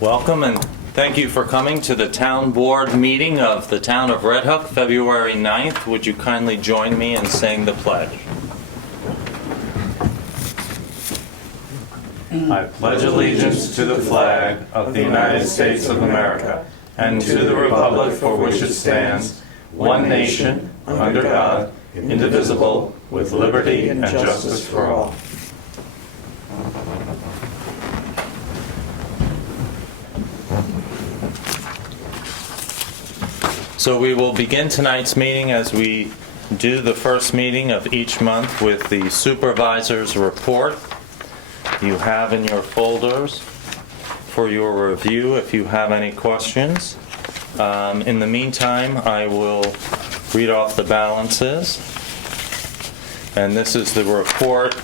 Welcome and thank you for coming to the Town Board meeting of the Town of Red Hook, February 9th. Would you kindly join me in saying the pledge? I pledge allegiance to the flag of the United States of America and to the republic for which it stands, one nation, under God, indivisible, with liberty and justice for all. So we will begin tonight's meeting as we do the first meeting of each month with the supervisor's report. You have in your folders for your review if you have any questions. In the meantime, I will read off the balances. And this is the report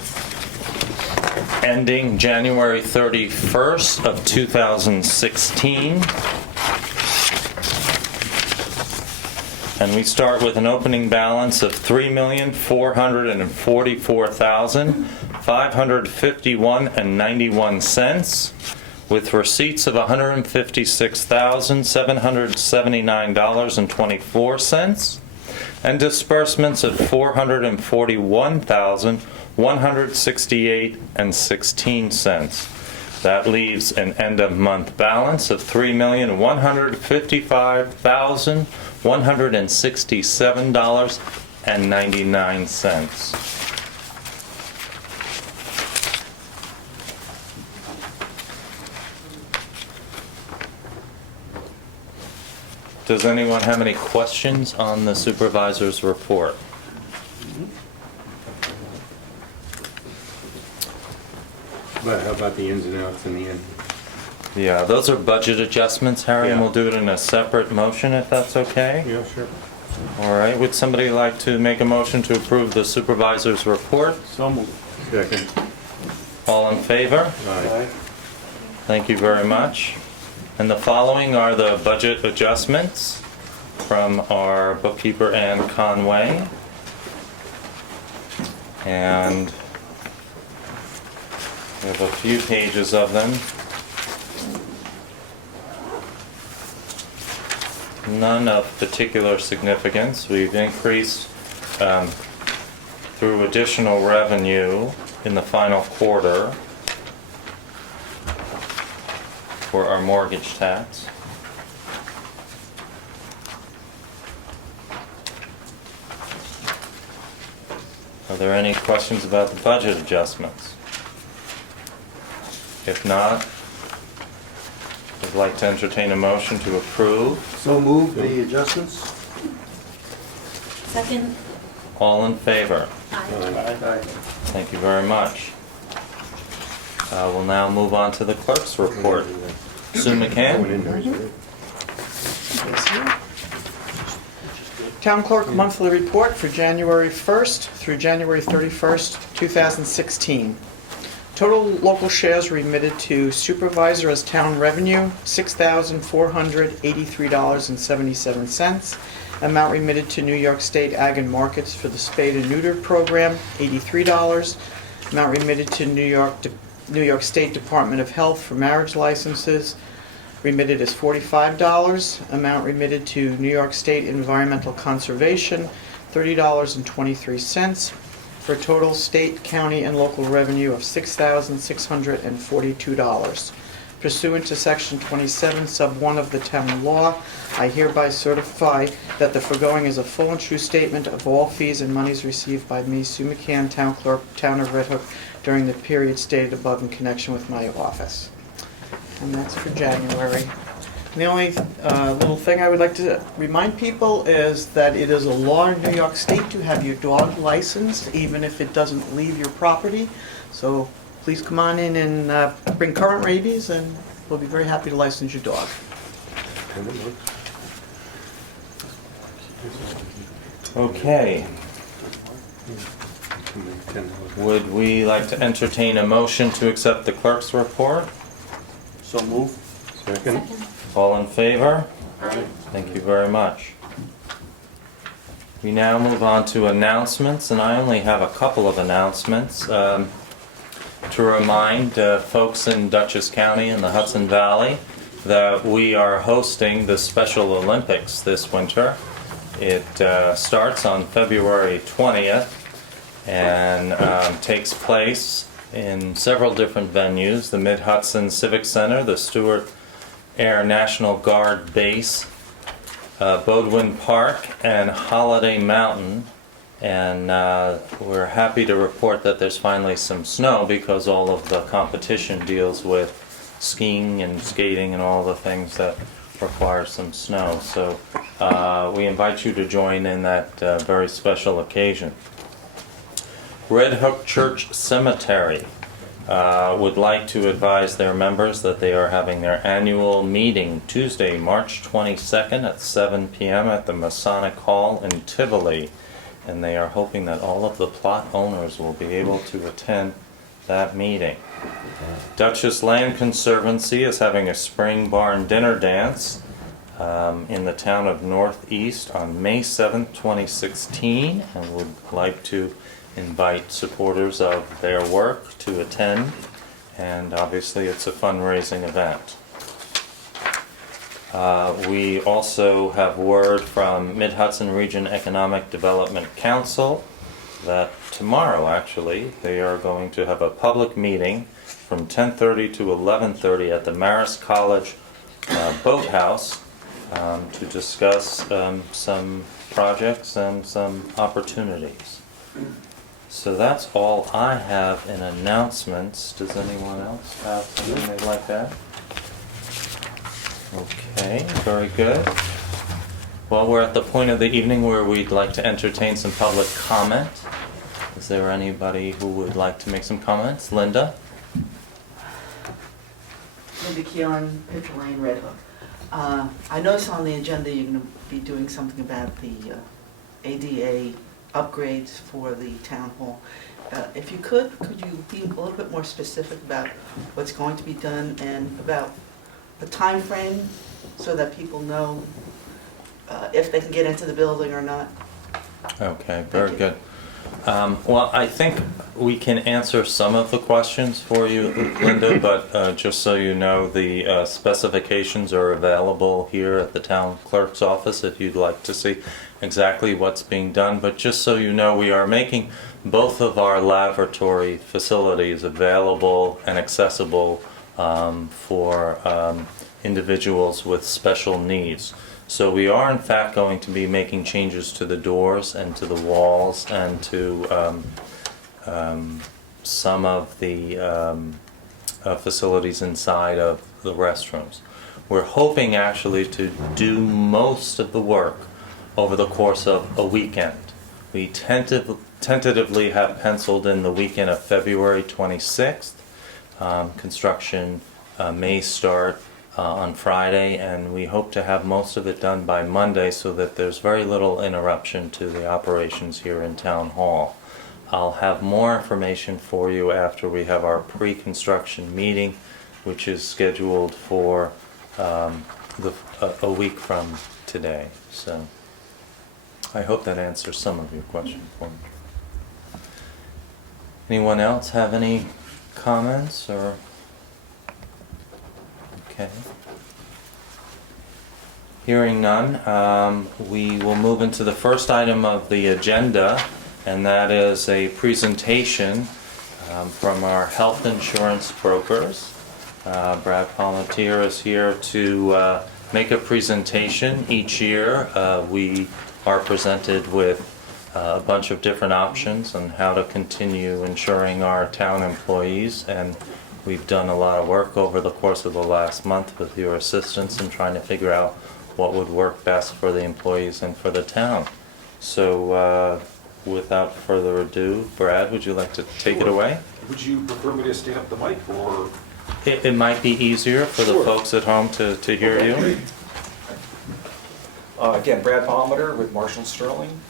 ending January 31st of 2016. And we start with an opening balance of $3,444,551.91, with receipts of $156,779.24, and disbursements of $441,168.16. That leaves an end-of-month balance of $3,155,167.99. Does anyone have any questions on the supervisor's report? But how about the ins and outs in the end? Yeah, those are budget adjustments, Harry, and Yeah. we'll do it in a separate motion if that's okay. Yeah, sure. All right, would somebody like to make a motion to approve the supervisor's report? So moved. Second. All in favor? Aye. Thank you very much. And the following are the budget adjustments from our bookkeeper, Ann Conway. And we have a few pages of them. None of particular significance. We've increased through additional revenue in the final quarter for our mortgage tax. Are there any questions about the budget adjustments? If not, I'd like to entertain a motion to approve. So move the adjustments. Second. All in favor? Aye. Thank you very much. We'll now move on to the clerk's report. Sue McCann? Town Clerk Monthly Report for January 1st through January 31st, 2016. Total local shares remitted to supervisor as town revenue, $6,483.77. Amount remitted to New York State Ag and Markets for the Spade and Neuter Program, $83. Amount remitted to New York State Department of Health for marriage licenses, remitted as $45. Amount remitted to New York State Environmental Conservation, $30.23. For a total state, county, and local revenue of $6,642. Pursuant to Section 27, Sub 1 of the Town Law, I hereby certify that the foregoing is a full and true statement of all fees and monies received by me, Sue McCann, Town Clerk, Town of Red Hook, during the period stated above in connection with my office. And that's for January. And the only little thing I would like to remind people is that it is a law in New York State to have your dog licensed, even if it doesn't leave your property. So please come on in and bring current rabies, and we'll be very happy to license your dog. Okay. Would we like to entertain a motion to accept the clerk's report? So move. Second. All in favor? Aye. Thank you very much. We now move on to announcements, and I only have a couple of announcements. To remind folks in Dutchess County and the Hudson Valley that we are hosting the Special Olympics this winter. It starts on February 20th and takes place in several different venues: the Mid-Hudson Civic Center, the Stewart Air National Guard Base, Bodwin Park, and Holiday Mountain. And we're happy to report that there's finally some snow, because all of the competition deals with skiing and skating and all the things that require some snow. So we invite you to join in that very special occasion. Red Hook Church Cemetery would like to advise their members that they are having their annual meeting Tuesday, March 22nd at 7 p.m. at the Masonic Hall in Tivoli. And they are hoping that all of the plot owners will be able to attend that meeting. Duchess Land Conservancy is having a spring barn dinner dance in the town of Northeast on May 7th, 2016, and would like to invite supporters of their work to attend. And obviously it's a fundraising event. We also have word from Mid-Hudson Region Economic Development Council that tomorrow, actually, they are going to have a public meeting from 10:30 to 11:30 at the Marist College Boathouse to discuss some projects and some opportunities. So that's all I have in announcements. Does anyone else have something they'd like to add? Okay, very good. Well, we're at the point of the evening where we'd like to entertain some public comment. Is there anybody who would like to make some comments? Linda? Linda Keelan, Pitcher Lane, Red Hook. I noticed on the agenda you're going to be doing something about the ADA upgrades for the town hall. If you could you be a little bit more specific about what's going to be done and about the time frame so that people know if they can get into the building or not? Okay, very good. Well, I think we can answer some of the questions for you, Linda, but just so you know, the specifications are available here at the town clerk's office if you'd like to see exactly what's being done. But just so you know, we are making both of our laboratory facilities available and accessible for individuals with special needs. So we are in fact going to be making changes to the doors and to the walls and to some of the facilities inside of the restrooms. We're hoping actually to do most of the work over the course of a weekend. We tentatively have penciled in the weekend of February 26th. Construction may start on Friday, and we hope to have most of it done by Monday so that there's very little interruption to the operations here in Town Hall. I'll have more information for you after we have our pre-construction meeting, which is scheduled for a week from today. So I hope that answers some of your questions for me. Anyone else have any comments or? Okay. Hearing none, we will move into the first item of the agenda, and that is a presentation from our health insurance brokers. Brad Palmatier is here to make a presentation. Each year we are presented with a bunch of different options on how to continue insuring our town employees, and we've done a lot of work over the course of the last month with your assistance in trying to figure out what would work best for the employees and for the town. So without further ado, Brad, would you like to take it away? Would you prefer me to stand up the mic, or? It might be easier for the folks at home to hear you. Again, Brad Palmer with Marshall Sterling.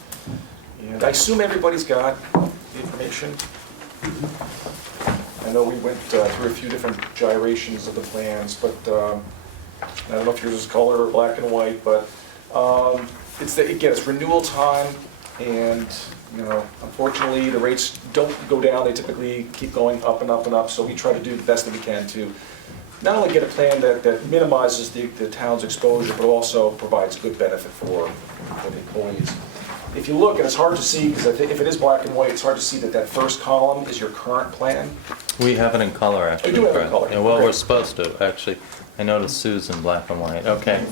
And I assume everybody's got the information. I know we went through a few different gyrations of the plans, but I don't know if yours is color or black and white, but it's renewal time, and unfortunately the rates don't go down. They typically keep going up and up and up, so we try to do the best that we can to not only get a plan that minimizes the town's exposure, but also provides good benefit for the employees. If you look, and it's hard to see, because if it is black and white, it's hard to see that first column is your current plan. We have it in color, actually. do have it in Fred. color. Yeah, well, Okay. we're supposed to, actually. I noticed Sue's in black and white. Okay.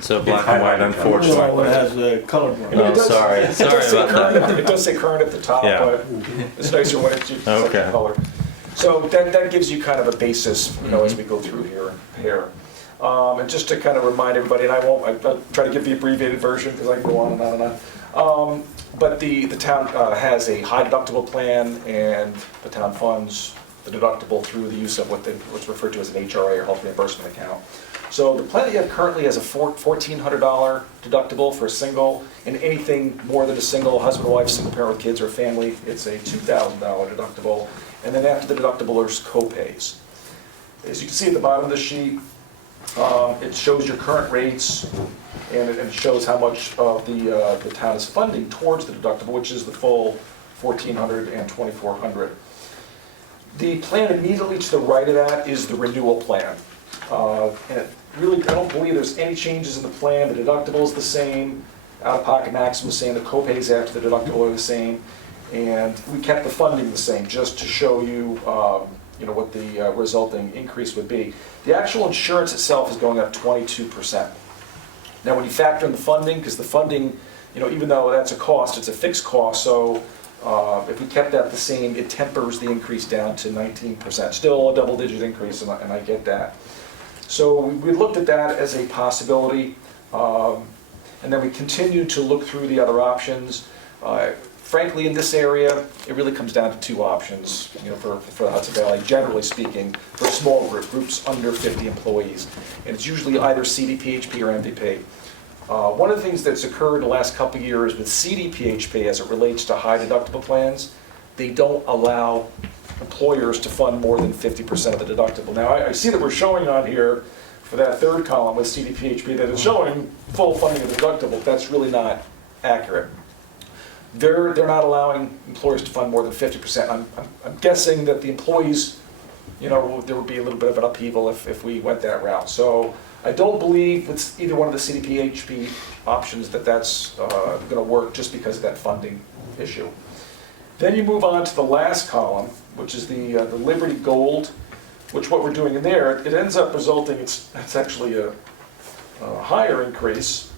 So It's black and white, highlighted. So it unfortunately. has a color I mean, bar. Oh, it does- sorry. it does Sorry say about current that. at the- It does say current at the top, Yeah. but it's nicer when it's just Okay. second color. So that gives you kind of a basis, as we go through here and compare. And just to kind of remind everybody, and I'll try to give the abbreviated version because I can go on and on and on. But the town has a high deductible plan, and the town funds the deductible through the use of what's referred to as an HRA, or health reimbursement account. So the plan that you have currently has a $1,400 deductible for a single, and anything more than a single, husband, wife, single parent with kids, or family, it's a $2,000 deductible. And then after the deductible, there's co-pays. As you can see at the bottom of the sheet, it shows your current rates, and it shows how much of the town is funding towards the deductible, which is the full $1,400 and $2,400. The plan immediately to the right of that is the renewal plan. And it really, I don't believe there's any changes in the plan. The deductible is the same, out-of-pocket maximum is the same, the co-pays after the deductible are the same, and we kept the funding the same, just to show you, what the resulting increase would be. The actual insurance itself is going up 22%. Now, when you factor in the funding, because the funding, even though that's a cost, it's a fixed cost, so if we kept that the same, it tempers the increase down to 19%. Still a double-digit increase, and I get that. So we looked at that as a possibility, and then we continued to look through the other options. Frankly, in this area, it really comes down to two options, for the Hudson Valley, generally speaking, for small groups under 50 employees. And it's usually either CDPHP or MVP. One of the things that's occurred in the last couple of years with CDPHP as it relates to high deductible plans, they don't allow employers to fund more than 50% of the deductible. Now, I see that we're showing on here for that third column with CDPHP that it's showing full funding of the deductible. That's really not accurate. They're not allowing employers to fund more than 50%. I'm guessing that the employees, there would be a little bit of an upheaval if we went that route. So I don't believe with either one of the CDPHP options that's going to work just because of that funding issue. Then you move on to the last column, which is the Liberty Gold, which what we're doing in there, it ends up resulting, it's actually a higher increase,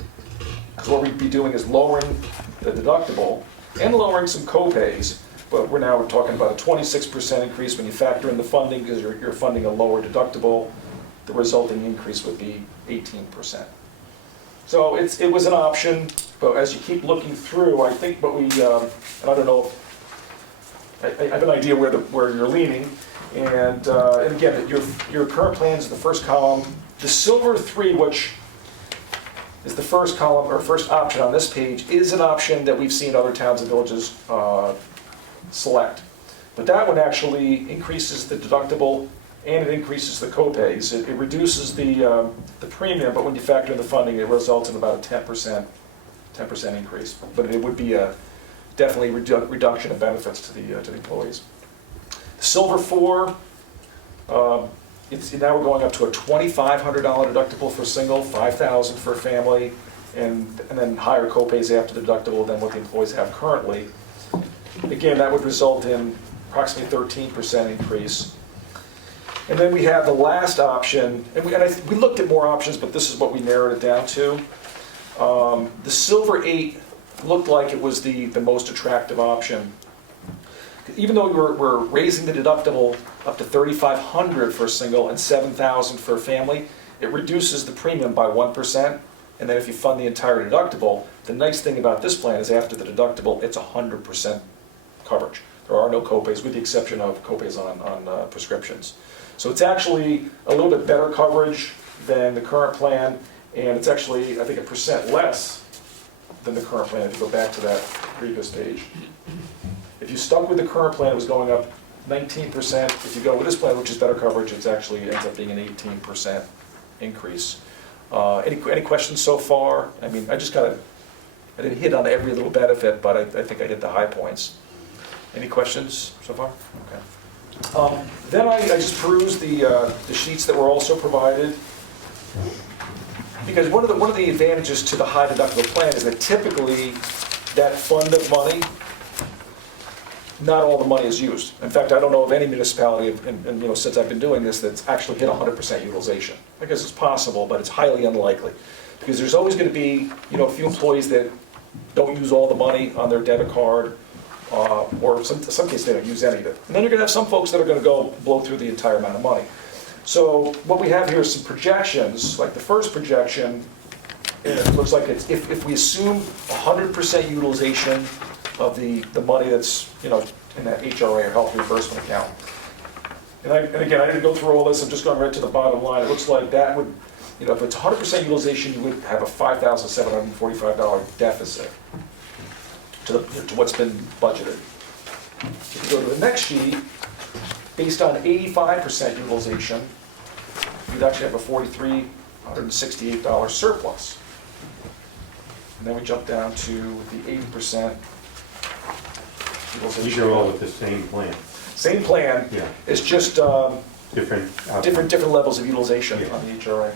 because what we'd be doing is lowering the deductible and lowering some co-pays, but we're talking about a 26% increase when you factor in the funding, because you're funding a lower deductible. The resulting increase would be 18%. So it was an option, but as you keep looking through, I think what we, and I don't know, I have an idea where you're leaning, and again, your current plan is the first column. The Silver 3, which is the first column, or first option on this page, is an option that we've seen other towns and villages select. But that one actually increases the deductible and it increases the co-pays. It reduces the premium, but when you factor in the funding, it results in about a 10% increase. But it would be a definitely reduction of benefits to the employees. The Silver 4, now we're going up to a $2,500 deductible for a single, $5,000 for a family, and then higher co-pays after the deductible than what the employees have currently. Again, that would result in approximately 13% increase. And then we have the last option, and we looked at more options, but this is what we narrowed it down to. The Silver 8 looked like it was the most attractive option. Even though we're raising the deductible up to $3,500 for a single and $7,000 for a family, it reduces the premium by 1%. And then if you fund the entire deductible, the nice thing about this plan is after the deductible, it's 100% coverage. There are no copays, with the exception of copays on prescriptions. So it's actually a little bit better coverage than the current plan, and it's actually, I think, 1% less than the current plan if you go back to that previous page. If you stuck with the current plan, it was going up 19%. If you go with this plan, which is better coverage, it's actually ends up being an 18% increase. Any questions so far? I mean, I didn't hit on every little benefit, but I think I hit the high points. Any questions so far? Okay. Then I just perused the sheets that were also provided. Because one of the advantages to the high deductible plan is that typically that fund of money, not all the money is used. In fact, I don't know of any municipality, and you know, since I've been doing this, that's actually hit 100% utilization. I guess it's possible, but it's highly unlikely. Because there's always going to be, you know, a few employees that don't use all the money on their debit card, or in some cases they don't use any of it. And then you're going to have some folks that are going to go blow through the entire amount of money. So what we have here is some projections. Like the first projection, it looks like it's, if we assume 100% utilization of the money that's, you know, in that HRA or health reimbursement account. And again, I didn't go through all this, I'm just going right to the bottom line. It looks like that would, you know, if it's 100% utilization, you would have a $5,745 deficit to what's been budgeted. If you go to the next sheet, based on 85% utilization, you'd actually have a $4,368 surplus. And then we jump down to the 80% utilization. These are all with the same plan. Same plan, Yeah. it's just different levels of utilization Yeah. on the HRA.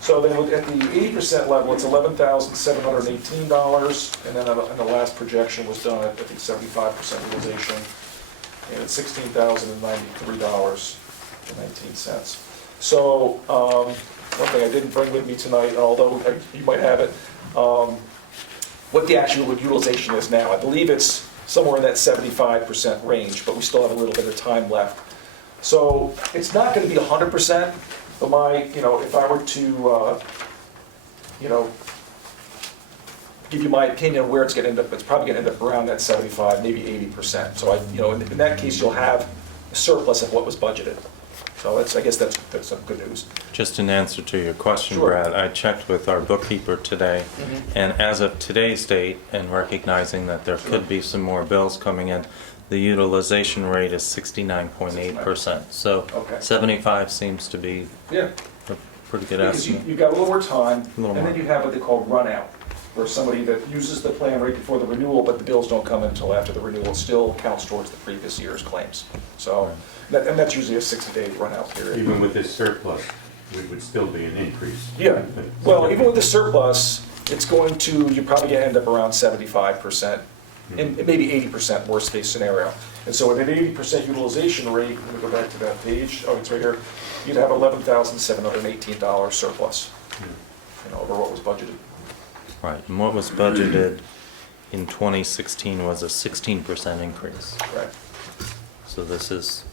So then at the 80% level, it's $11,718, and then and the last projection was done at, I think, 75% utilization, and it's $16,093.19. So one thing I didn't bring with me tonight, although you might have it, what the actual utilization is now. I believe it's somewhere in that 75% range, but we still have a little bit of time left. So it's not going to be 100%, but you know, if I were to, you know, give you my opinion of where it's going to end up, it's probably going to end up around that 75, maybe 80%. So you know, in that case, you'll have a surplus of what was budgeted. So I guess that's some good news. Just in answer to your question, Sure. Brad, I checked with our bookkeeper today, and as of today's date, and recognizing that there could be some more bills coming in, the utilization rate is 69.8%. So Okay. 75 seems to be Yeah. a pretty good Because estimate. you've got a little more time, A little and then more. you have what they call run out, where somebody that uses the plan right before the renewal, but the bills don't come until after the renewal, it still counts towards the previous year's claims. So, and that's usually a 60-day run out period. Even with this surplus, it would still be an increase. Yeah, well, even with the surplus, it's going to, you're probably gonna end up around 75%, and maybe 80% worst case scenario. And so at an 80% utilization rate, let me go back to that page, oh, it's right here, you'd have $11,718 surplus, you know, over what was budgeted. Right, and what was budgeted in 2016 was a 16% increase. Right. So this is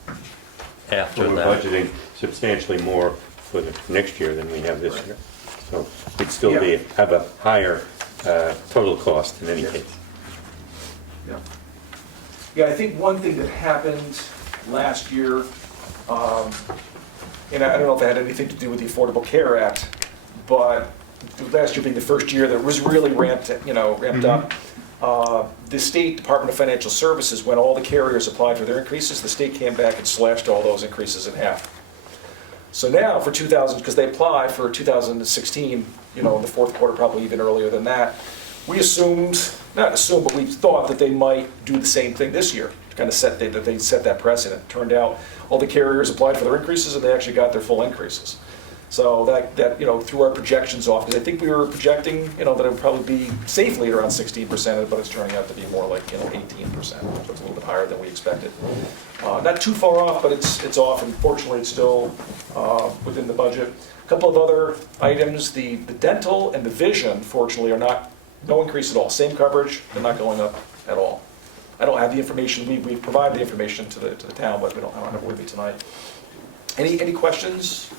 So after we're that. budgeting substantially more for the next year than we have this year. So it'd still have a higher total cost in any case. Yeah. Yeah, I think one thing that happened last year, and I don't know if it had anything to do with the Affordable Care Act, but last year being the first year that it was really ramped up, the State Department of Financial Services, when all the carriers applied for their increases, the state came back and slashed all those increases in half. So now for 2000, because they apply for 2016, you know, in the fourth quarter, probably even earlier than that, we not assumed, but we thought that they might do the same thing this year, to kind of set that precedent. Turned out all the carriers applied for their increases and they actually got their full increases. So that you know, threw our projections off, because I think we were projecting, you know, that it would probably be safely at around 16%, but it's turning out to be more like, you know, 18%, so it's a little bit higher than we expected. Not too far off, but it's off, and fortunately it's still within the budget. A couple of other items, the dental and the vision, fortunately, are no increase at all. Same coverage, they're not going up at all. I don't have the information, we provide the information to the town, but I don't have it with me tonight. Any questions?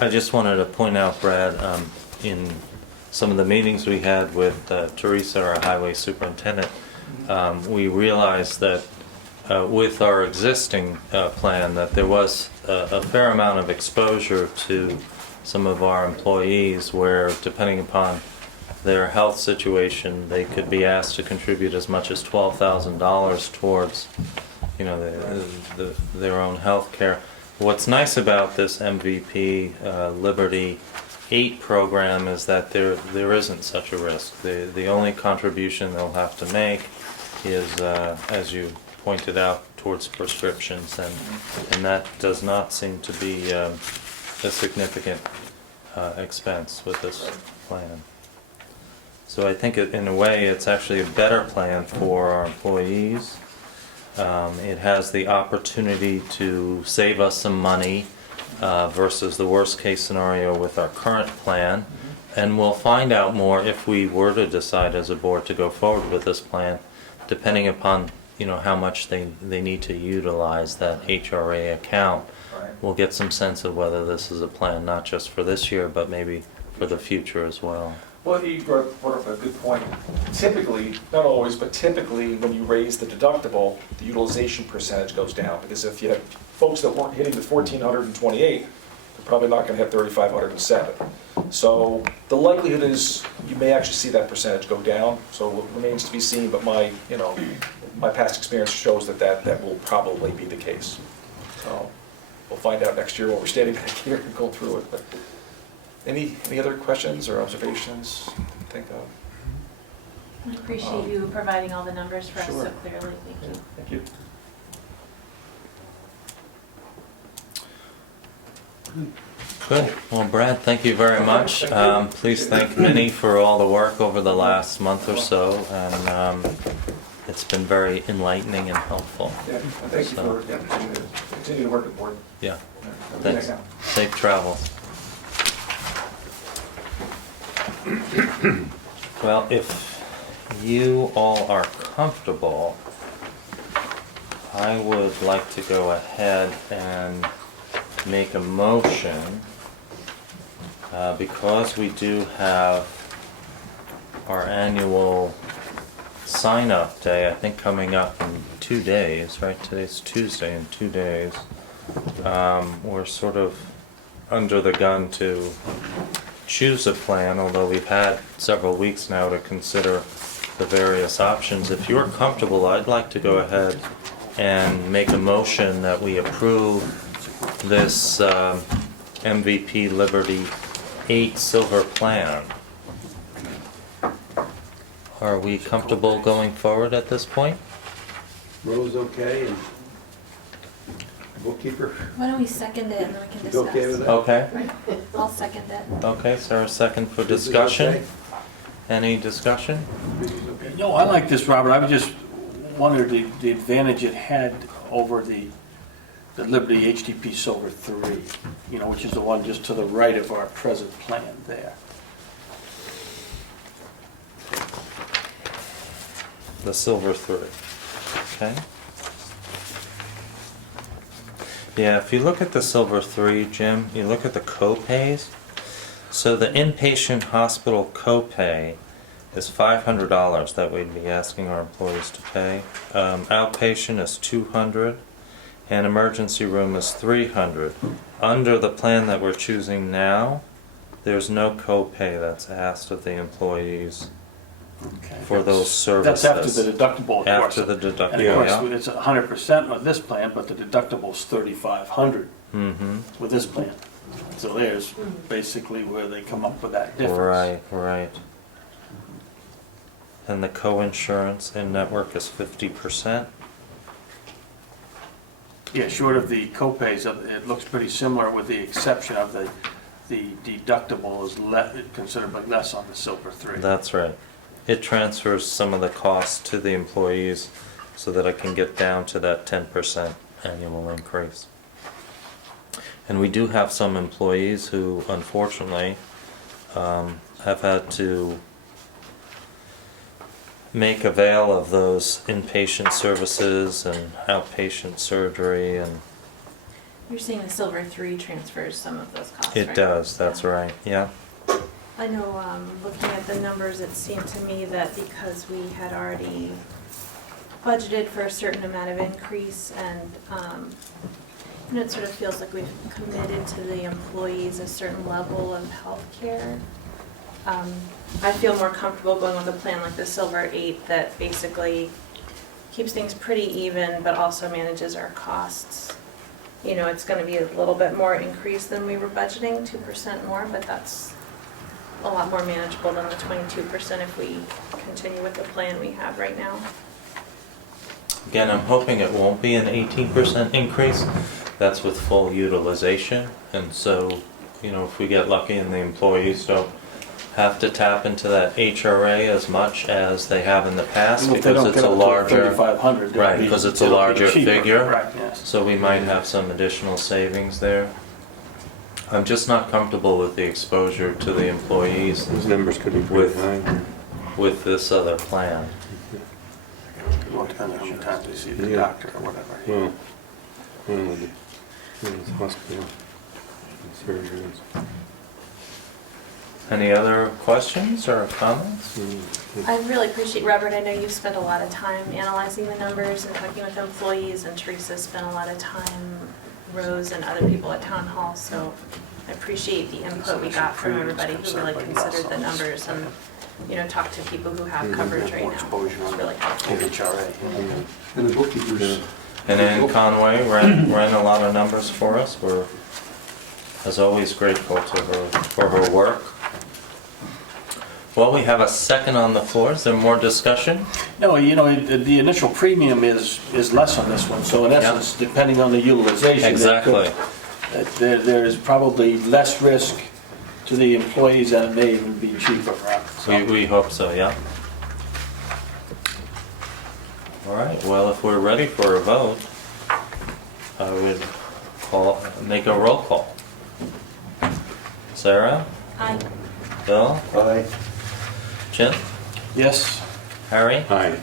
I just wanted to point out, Brad, in some of the meetings we had with Teresa, our highway superintendent, we realized that with our existing plan, that there was a fair amount of exposure to some of our employees where, depending upon their health situation, they could be asked to contribute as much as $12,000 towards, you know, their own health care. What's nice about this MVP Liberty 8 program is that there isn't such a risk. The only contribution they'll have to make is, as you pointed out, towards prescriptions, and that does not seem to be a significant expense with this plan. So I think in a way, it's actually a better plan for our employees. It has the opportunity to save us some money versus the worst case scenario with our current plan. And we'll find out more if we were to decide as a board to go forward with this plan, depending upon, how much they need to utilize that HRA account. Right. We'll get some sense of whether this is a plan not just for this year, but maybe for the future as well. Well, you brought up a good point. Typically, not always, but typically, when you raise the deductible, the utilization percentage goes down. Because if you have folks that weren't hitting the 1,428, they're probably not going to hit 3,507. So the likelihood is you may actually see that percentage go down. So it remains to be seen, but my past experience shows that will probably be the case. So we'll find out next year when we're standing back here and go through it. But any other questions or observations you can think of? I appreciate you providing all the numbers for us Sure. so clearly. Thank you. Thank you. Good. Well, Brad, thank you very much. Please thank Minnie for all the work over the last month or so, and it's been very enlightening and helpful. Yeah, and thank you for continue to work with the board. Yeah, Yeah. thanks. Safe travels. Well, if you all are comfortable, I would like to go ahead and make a motion, because we do have our annual sign-up day, I think coming up in 2 days, right? Today's Tuesday, in 2 days. We're sort of under the gun to choose a plan, although we've had several weeks now to consider the various options. If you're comfortable, I'd like to go ahead and make a motion that we approve this MVP Liberty 8 Silver plan. Are we comfortable going forward at this point? Rose okay, and bookkeeper, Why don't we second it and then we can you discuss? okay with that? Okay, I'll second it. okay, is there a second for Is it discussion? okay? Any discussion? No, I like this, Robert. I just wondered the advantage it had over the Liberty HDP Silver 3, which is the one just to the right of our present plan there. The Silver 3, okay? Yeah, if you look at the Silver 3, Jim, you look at the co-pays. So the inpatient hospital copay is $500 that we'd be asking our employees to pay. Outpatient is $200, and emergency room is $300. Under the plan that we're choosing now, there's no copay that's asked of the employees Okay. for those services. That's after the deductible, of course. After the deductible, And of yeah. course, it's 100% on this plan, but the deductible's $3,500 Mm-hmm. with this plan. So there's basically where they come up with that difference. Right, right. And the co-insurance in-network is 50%. Yeah, short of the copays, it looks pretty similar with the exception of the deductible is considerably less on the Silver 3. That's right. It transfers some of the costs to the employees so that I can get down to that 10% annual increase. And we do have some employees who unfortunately have had to make avail of those inpatient services and outpatient surgery, and You're saying the Silver 3 transfers some of those costs, it right? does, that's Yeah. right, yeah. I know, looking at the numbers, it seemed to me that because we had already budgeted for a certain amount of increase and it sort of feels like we've committed to the employees a certain level of health care. I feel more comfortable going with a plan like the Silver 8 that basically keeps things pretty even but also manages our costs. It's gonna be a little bit more increase than we were budgeting, 2% more, but that's a lot more manageable than the 22% if we continue with the plan we have right now. Again, I'm hoping it won't be an 18% increase. That's with full utilization. And so, you know, if we get lucky and the employees don't have to tap into that HRA as much as they have in the past, If they because don't it's get a up to larger, 3,500. right, because it's a larger figure. Right, yes. So we might have some additional savings there. I'm just not comfortable with the exposure to the employees Those numbers could be pretty With- high. with this other plan. Well, depending on how many times they see the Yeah. doctor or whatever. Well, the hospital, surgeries. Any other questions or comments? I really appreciate, Robert, I know you've spent a lot of time analyzing the numbers and talking with employees, and Teresa spent a lot of time, Rose and other people at Town Hall, so I appreciate the input we got from everybody who really considered the numbers and, you know, talked to people who have coverage right More now. exposure It's on really helpful. HRA. And the bookkeepers, And Ann Conway ran a lot of numbers for us. We're, as always, grateful to her for her work. Well, we have a second on the floor. Is there more discussion? No, you know, the initial premium is less on this one, so in essence, depending on the utilization. Exactly. There is probably less risk to the employees and it may even be cheaper, right? So- We hope so, yeah. All right, well, if we're ready for a vote, I would make a roll call. Sarah? Aye. Bill? aye. Jim? Yes, Harry? Aye.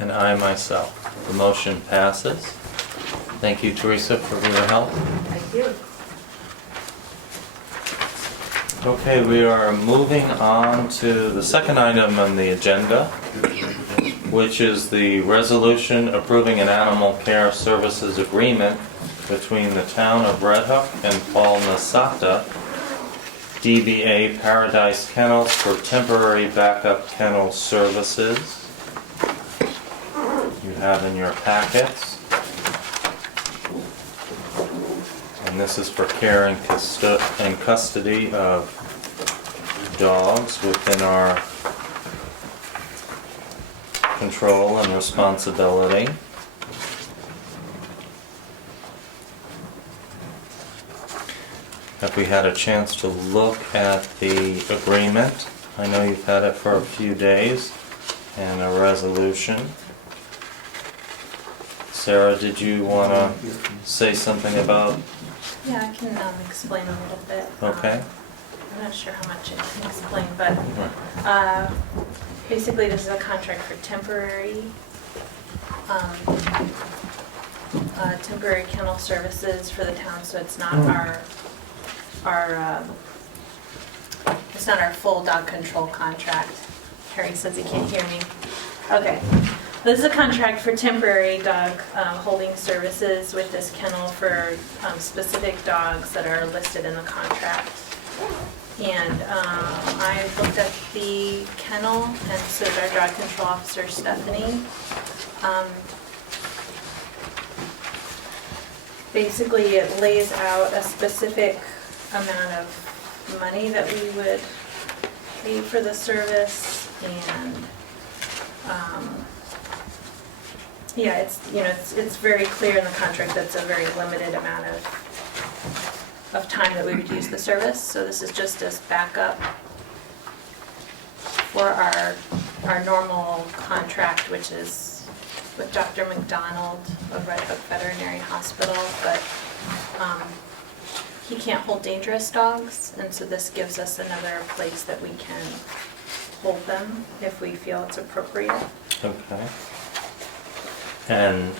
And I myself. The motion passes. Thank you, Teresa, for your help. Thank you. Okay, we are moving on to the second item on the agenda, which is the resolution approving an animal care services agreement between the town of Red Hook and Paul Nasata, DBA Paradise Kennels for temporary backup kennel services. You have in your packets. And this is for care and custody of dogs within our control and responsibility. Have we had a chance to look at the agreement? I know you've had it for a few days, and a resolution. Sarah, did you want to say something about? Yeah, I can explain a little bit. Okay. I'm not sure how much I can explain, but basically this is a contract for temporary kennel services for the town, so it's not it's not our full dog control contract. Harry says he can't hear me. Okay. This is a contract for temporary dog holding services with this kennel for specific dogs that are listed in the contract. And I looked at the kennel, and so did our dog control officer, Stephanie. Basically, it lays out a specific amount of money that we would pay for the service, and yeah, it's, you know, it's very clear in the contract that it's a very limited amount of time that we would use the service. So this is just as backup for our normal contract, which is with Dr. McDonald of Red Hook Veterinary Hospital, but he can't hold dangerous dogs, and so this gives us another place that we can hold them if we feel it's appropriate. Okay. And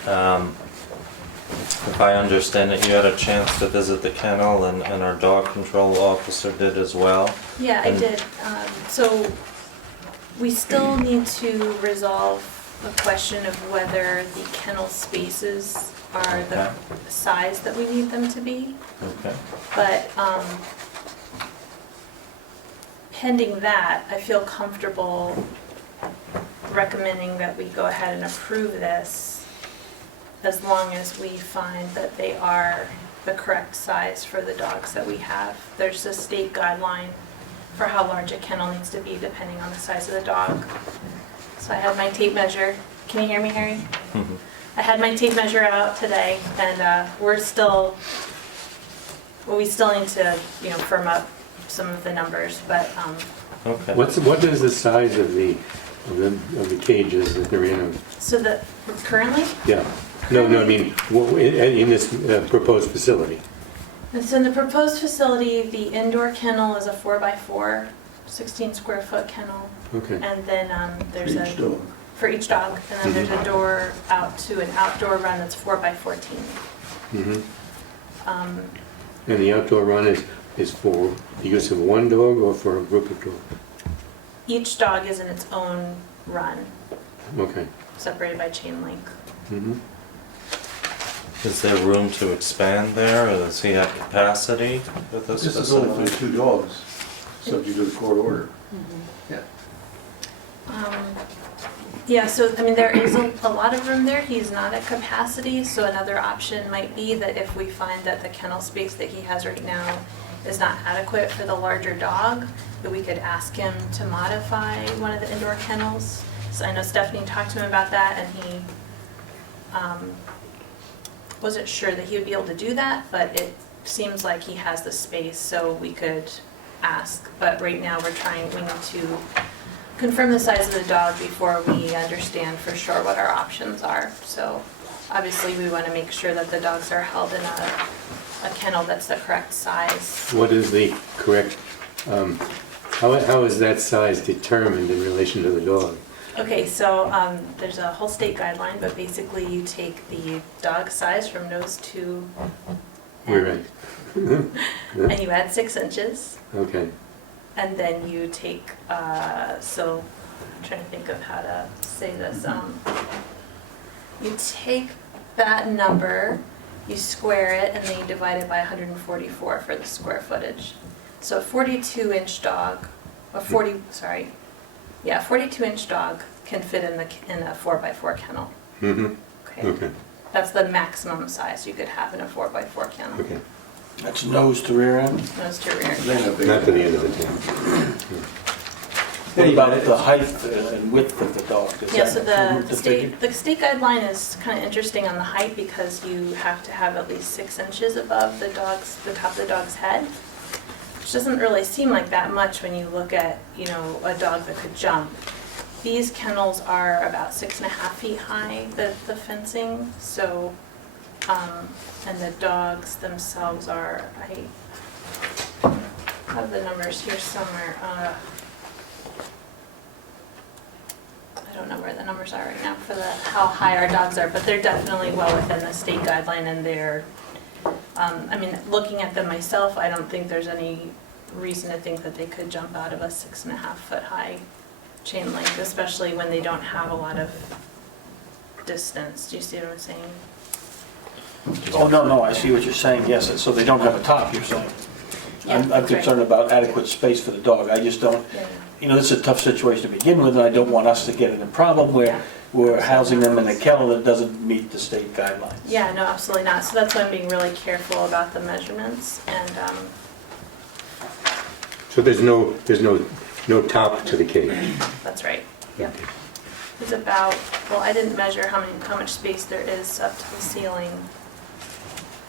if I understand it, you had a chance to visit the kennel, and our dog control officer did as well. Yeah, I And- did. So we still need to resolve the question of whether the kennel spaces are the Okay. size that we need them to be. Okay. But pending that, I feel comfortable recommending that we go ahead and approve this as long as we find that they are the correct size for the dogs that we have. There's a state guideline for how large a kennel needs to be depending on the size of the dog. So I have my tape measure. Can you hear me, Harry? I had my tape measure out today, and we still need to, firm up some of the numbers, but, Okay. What is the size of the cages that they're in? so that, currently, Yeah. No, I mean, in this proposed facility. and so in the proposed facility, the indoor kennel is a 4x4, 16 square foot kennel, Okay. and then there's For each dog. for each dog, and then there's a door out to an outdoor run that's 4x14. Mhm. Um, And the outdoor run is for the use of one dog or for a group of dogs? Each dog is in its own run, Okay. separated by chain link. Mhm. Is there room to expand there, or does he have capacity with this This is only facility? for 2 dogs, subject to the court order. Yeah. Yeah, so, I mean, there is a lot of room there. He's not at capacity, so another option might be that if we find that the kennel space that he has right now is not adequate for the larger dog, that we could ask him to modify one of the indoor kennels. So I know Stephanie talked to him about that, and he wasn't sure that he would be able to do that, but it seems like he has the space, so we could ask. But right now, we need to confirm the size of the dog before we understand for sure what our options are. So obviously, we want to make sure that the dogs are held in a kennel that's the correct size. What is the correct, how is that size determined in relation to the dog? Okay, so there's a whole state guideline, but basically you take the dog size from nose to We're and right. you add 6 inches. Okay. And then you take, so I'm trying to think of how to say this. You take that number, you square it, and then you divide it by 144 for the square footage. So a 42-inch dog, a 42-inch dog can fit in a 4x4 kennel. Mhm. Okay. Okay. That's the maximum size you could have in a 4x4 kennel. Okay. That's nose to rear end? Nose to rear. Not to the end of the tail. What about the height and width of the dog? Is Yeah, that so room the to figure? state guideline is kind of interesting on the height because you have to have at least 6 inches above the top of the dog's head, which doesn't really seem like that much when you look at, a dog that could jump. These kennels are about 6.5 feet high, the fencing, so, and the dogs themselves are, I have the numbers here somewhere. I don't know where the numbers are right now for how high our dogs are, but they're definitely well within the state guideline, and they're, looking at them myself, I don't think there's any reason to think that they could jump out of a 6.5 foot high chain link, especially when they don't have a lot of distance. Do you see what I'm saying? Oh, no, I see what you're saying, yes, so they don't have a top, you're saying. Yeah, I'm that's right. concerned about adequate space for the dog, I just don't, Yeah. this is a tough situation to begin with, and I don't want us to get in a problem where we're housing them in a kennel that doesn't meet the state guidelines. Yeah, no, absolutely not. So that's why I'm being really careful about the measurements, and, So there's no top to the cage? that's right. Yep. It's about, well, I didn't measure how much space there is up to the ceiling.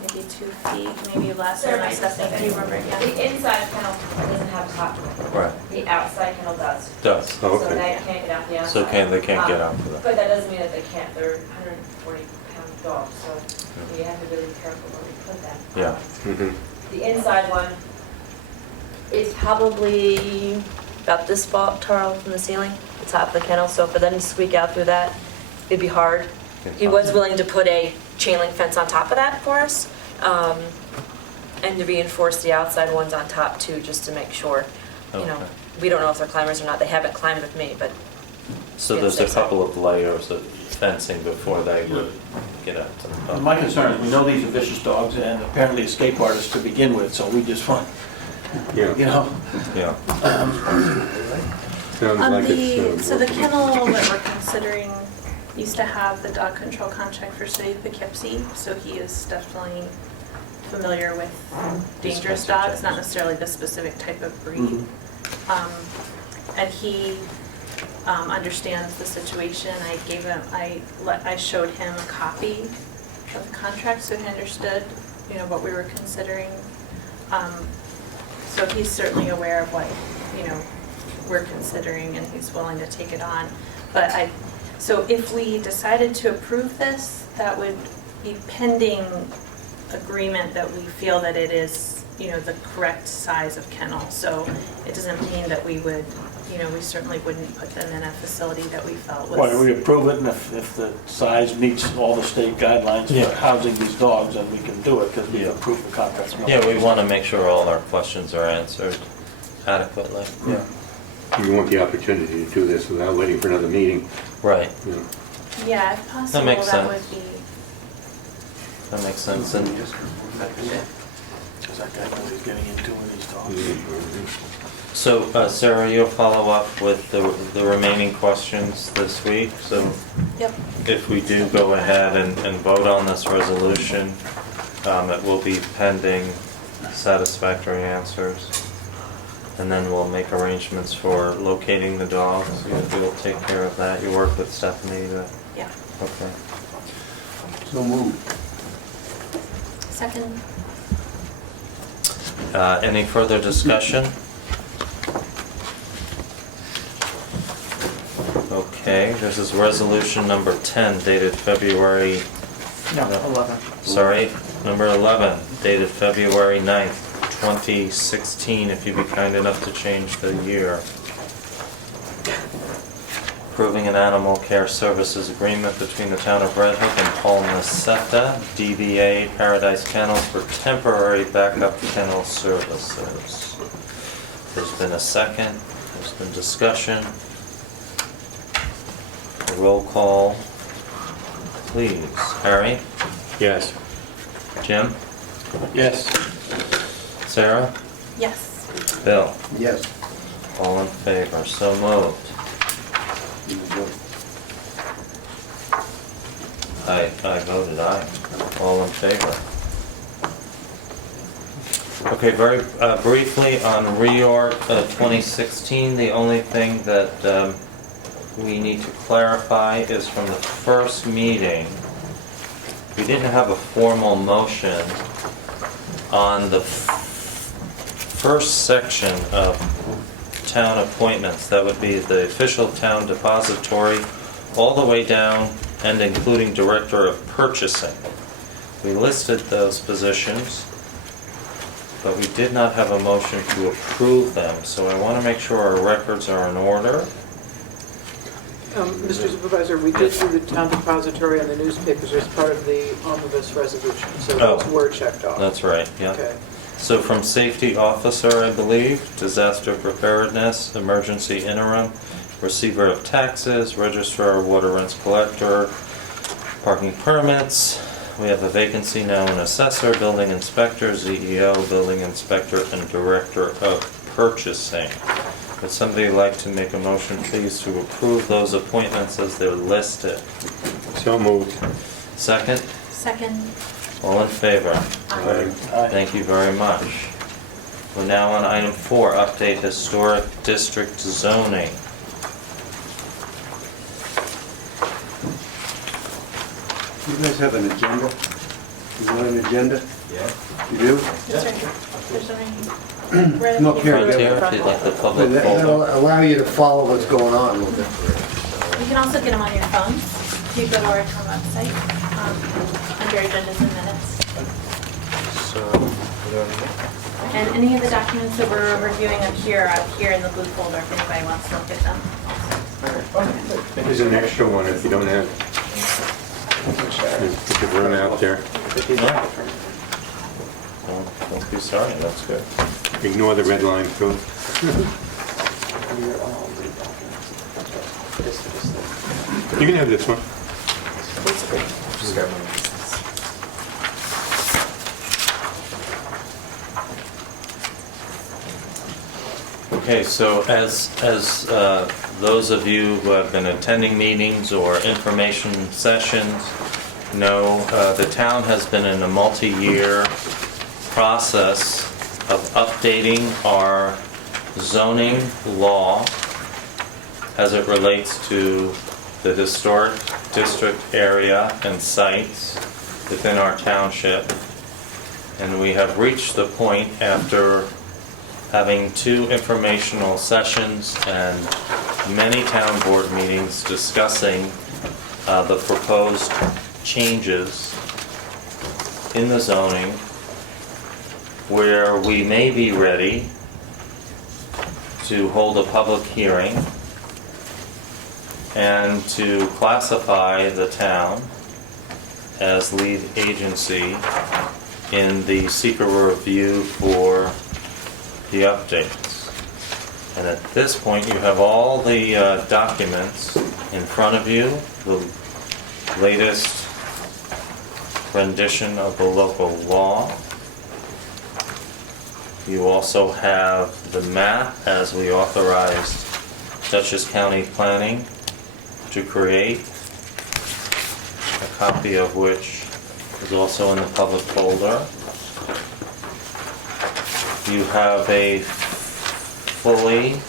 Maybe 2 feet, maybe less. I don't know, Stephanie, do you remember? Yeah. The inside kennel doesn't have a top. Right, The outside kennel does. does. Oh, So okay. they can't get out the outside. So they can't get out for that. But that doesn't mean that they can't. They're 140-pound dogs, so we have to be really careful where we put them. Yeah. Mhm. The inside one is probably about this tall from the ceiling, the top of the kennel. So for them to squeak out through that, it'd be hard. He was willing to put a chain link fence on top of that for us, and to reinforce the outside ones on top too, just to make sure, Okay. we don't know if they're climbers or not. They haven't climbed with me, but So there's a couple of layers of fencing before they would get up to the top. My concern is, we know these are vicious dogs and apparently escape artists to begin with, so we just want, Yeah. Yeah. Sounds like it's... So the kennel that we're considering used to have the dog control contract for City of Poughkeepsie, so he is definitely familiar with dangerous dogs, not necessarily the specific type of breed. And he understands the situation. I showed him a copy of the contract so he understood, what we were considering. So he's certainly aware of what, we're considering, and he's willing to take it on. But so if we decided to approve this, that would be pending agreement that we feel that it is, the correct size of kennel. So it doesn't mean that we would, we certainly wouldn't put them in a facility that we felt was. Why don't we approve it, and if the size meets all the state guidelines Yeah. for housing these dogs, then we can do it, because we Yeah. approved the contract. Yeah, we want to make sure all our questions are answered adequately. Yeah. You want the opportunity to do this without waiting for another meeting. Right, you know. Yeah, if possible, makes that sense. would be. that makes sense. And Because that guy knows he's getting into with these dogs. so, Sarah, you'll follow up with the remaining questions this week. So Yep. if we do go ahead and vote on this resolution, it will be pending satisfactory answers. And then we'll make arrangements for locating the dogs. You'll take care of that. You work with Stephanie. Yeah. Okay. So moved. Second. Any further discussion? Okay, this is resolution number 10 dated February, No, 11. sorry, number 11 dated February 9th, 2016, if you'd be kind enough to change the year. Approving an animal care services agreement between the town of Red Hook and Paul Nasetta, DBA Paradise Kennels for temporary backup kennel services. There's been a second, there's been discussion. A roll call, please. Harry? Yes. Jim? Yes. Sarah? Yes. Bill? Yes. All in favor, so moved. I voted aye. All in favor. Okay, very briefly on reorg 2016, the only thing that we need to clarify is from the first meeting, we didn't have a formal motion on the first section of town appointments. That would be the official town depository, all the way down and including director of purchasing. We listed those positions, but we did not have a motion to approve them, so I want to make sure our records are in order. Mr. Supervisor, we did do the town depository and the newspapers as part of the omnibus resolution, so those were checked off. That's right, yeah. Okay. So from safety officer, I believe, disaster preparedness, emergency interim, receiver of taxes, registrar, water rents collector, parking permits. We have a vacancy now in assessor, building inspector, CEO, building inspector, and director of purchasing. Would somebody like to make a motion, please, to approve those appointments as they're listed? So moved. Second? Second. All in favor? Aye. Thank you very much. We're now on item 4, update historic district zoning. You guys have an agenda? You want an agenda? Yeah. You do? That's right. There's a ring. Right Come up here, front. Frontier, if you'd like the public That'll folder. allow you to follow what's going on a little bit. You can also get them on your phones. If you go to our town website, under agendas and minutes. So, And any of the documents that we're reviewing up here are up here in the blue folder if anybody wants to look at them. There's an extra one if you don't have it. You could run out there. don't be sorry, that's good. Ignore the red line through. You can have this one. Okay, so as those of you who have been attending meetings or information sessions know, the town has been in a multi-year process of updating our zoning law as it relates to the historic district area and sites within our township. And we have reached the point, after having 2 informational sessions and many town board meetings discussing the proposed changes in the zoning, where we may be ready to hold a public hearing and to classify the town as lead agency in the seeker review for the updates. And at this point, you have all the documents in front of you, the latest rendition of the local law. You also have the map as we authorized Dutchess County Planning to create, a copy of which is also in the public folder. You have a fully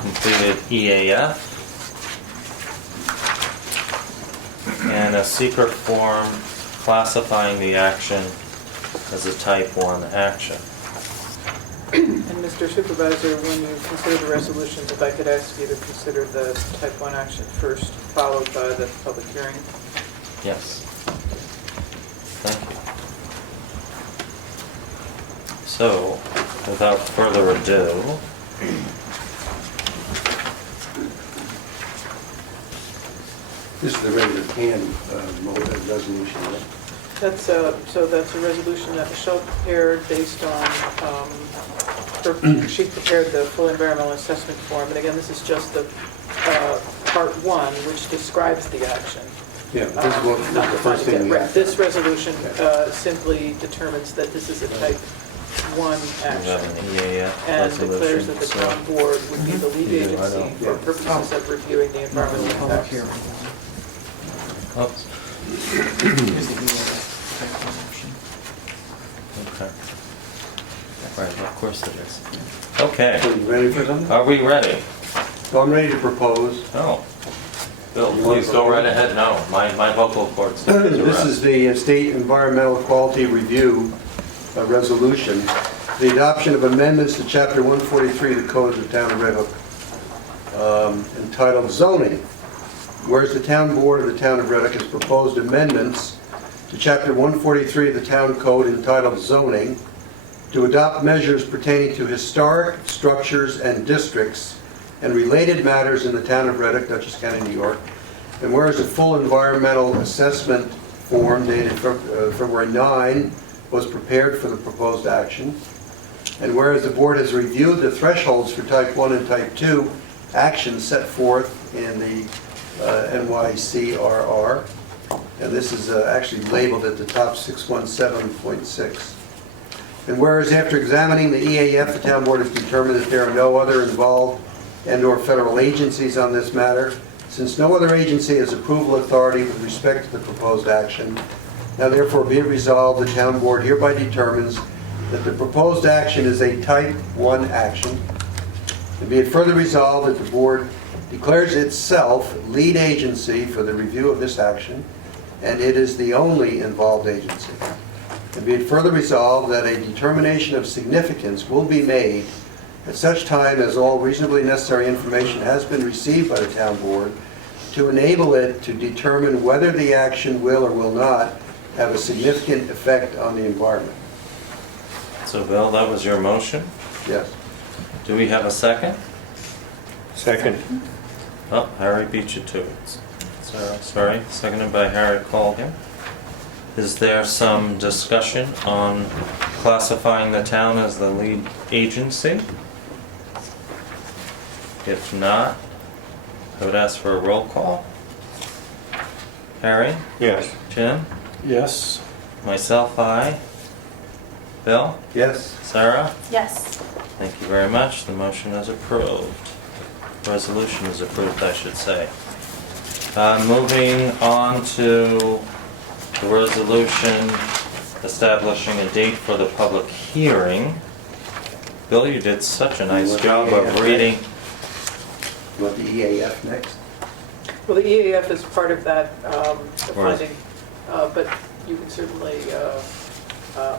completed EAF and a secret form classifying the action as a type 1 action. And Mr. Supervisor, when you consider the resolutions, if I could ask you to consider the type 1 action first, followed by the public hearing? Yes. Thank you. So, without further ado, This is the regular can resolution, right? That's so that's a resolution that Michelle prepared based on, she prepared the full environmental assessment form. And again, this is just the part 1, which describes the action. Yeah, this is what, Not the the first final thing. bit. Right. This resolution simply determines that this is a type 1 we have action. an EAF And declares resolution. that the So, town board would be the lead Yeah, I agency know. for purposes of reviewing the environmental Public impacts. hearing. oops, Is the EAF type 1 action. okay. Right, of course it is. Okay, So you ready for something? are we ready? So I'm ready to propose. No. Bill, You want please to go propose? right ahead. No, my vocal cords. This is the State Environmental Quality Review resolution, the adoption of amendments to Chapter 143 of the Code of the Town of Red Hook, entitled Zoning. Whereas the Town Board of the Town of Red Hook has proposed amendments to Chapter 143 of the Town Code entitled Zoning to adopt measures pertaining to historic structures and districts and related matters in the Town of Red Hook, Dutchess County, New York. And whereas a full environmental assessment form dated February 9 was prepared for the proposed action. And whereas the board has reviewed the thresholds for type 1 and type 2 actions set forth in the NYCRR, and this is actually labeled at the top 617.6. And whereas after examining the EAF, the town board has determined that there are no other involved and/or federal agencies on this matter, since no other agency has approval authority with respect to the proposed action. Now therefore be it resolved, the town board hereby determines that the proposed action is a type 1 action. And be it further resolved that the board declares itself lead agency for the review of this action, and it is the only involved agency. And be it further resolved that a determination of significance will be made at such time as all reasonably necessary information has been received by the town board to enable it to determine whether the action will or will not have a significant effect on the environment. So Bill, that was your motion. Yes. Do we have a second? Second. Oh, Harry beat you to it. Sorry, seconded by Harry Colgan. Is there some discussion on classifying the town as the lead agency? If not, I would ask for a roll call. Harry? Yes. Jim? Yes. Myself, aye. Bill? Yes? Sarah? Yes. Thank you very much. The motion is approved. Resolution is approved, I should say. Moving on to the resolution establishing a date for the public hearing. Bill, you did such a nice want job the of EAF reading. You want the EAF next? Well, the EAF is part of that, the Right. funding, but you can certainly,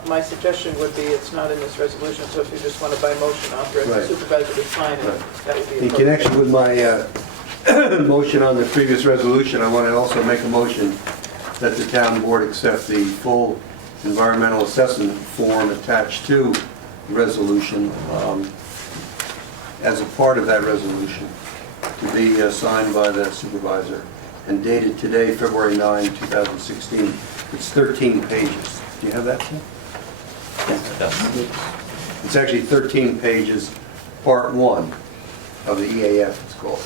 my suggestion would be, it's not in this resolution, so if you just want to by motion authorize the Right. supervisor to sign it, that would be In appropriate. connection with my motion on the previous resolution, I want to also make a motion that the town board accept the full environmental assessment form attached to the resolution as a part of that resolution to be signed by the supervisor and dated today, February 9, 2016. It's 13 pages. Do you have that, Tim? Yes. It's actually 13 pages, part 1 of the EAF, it's called.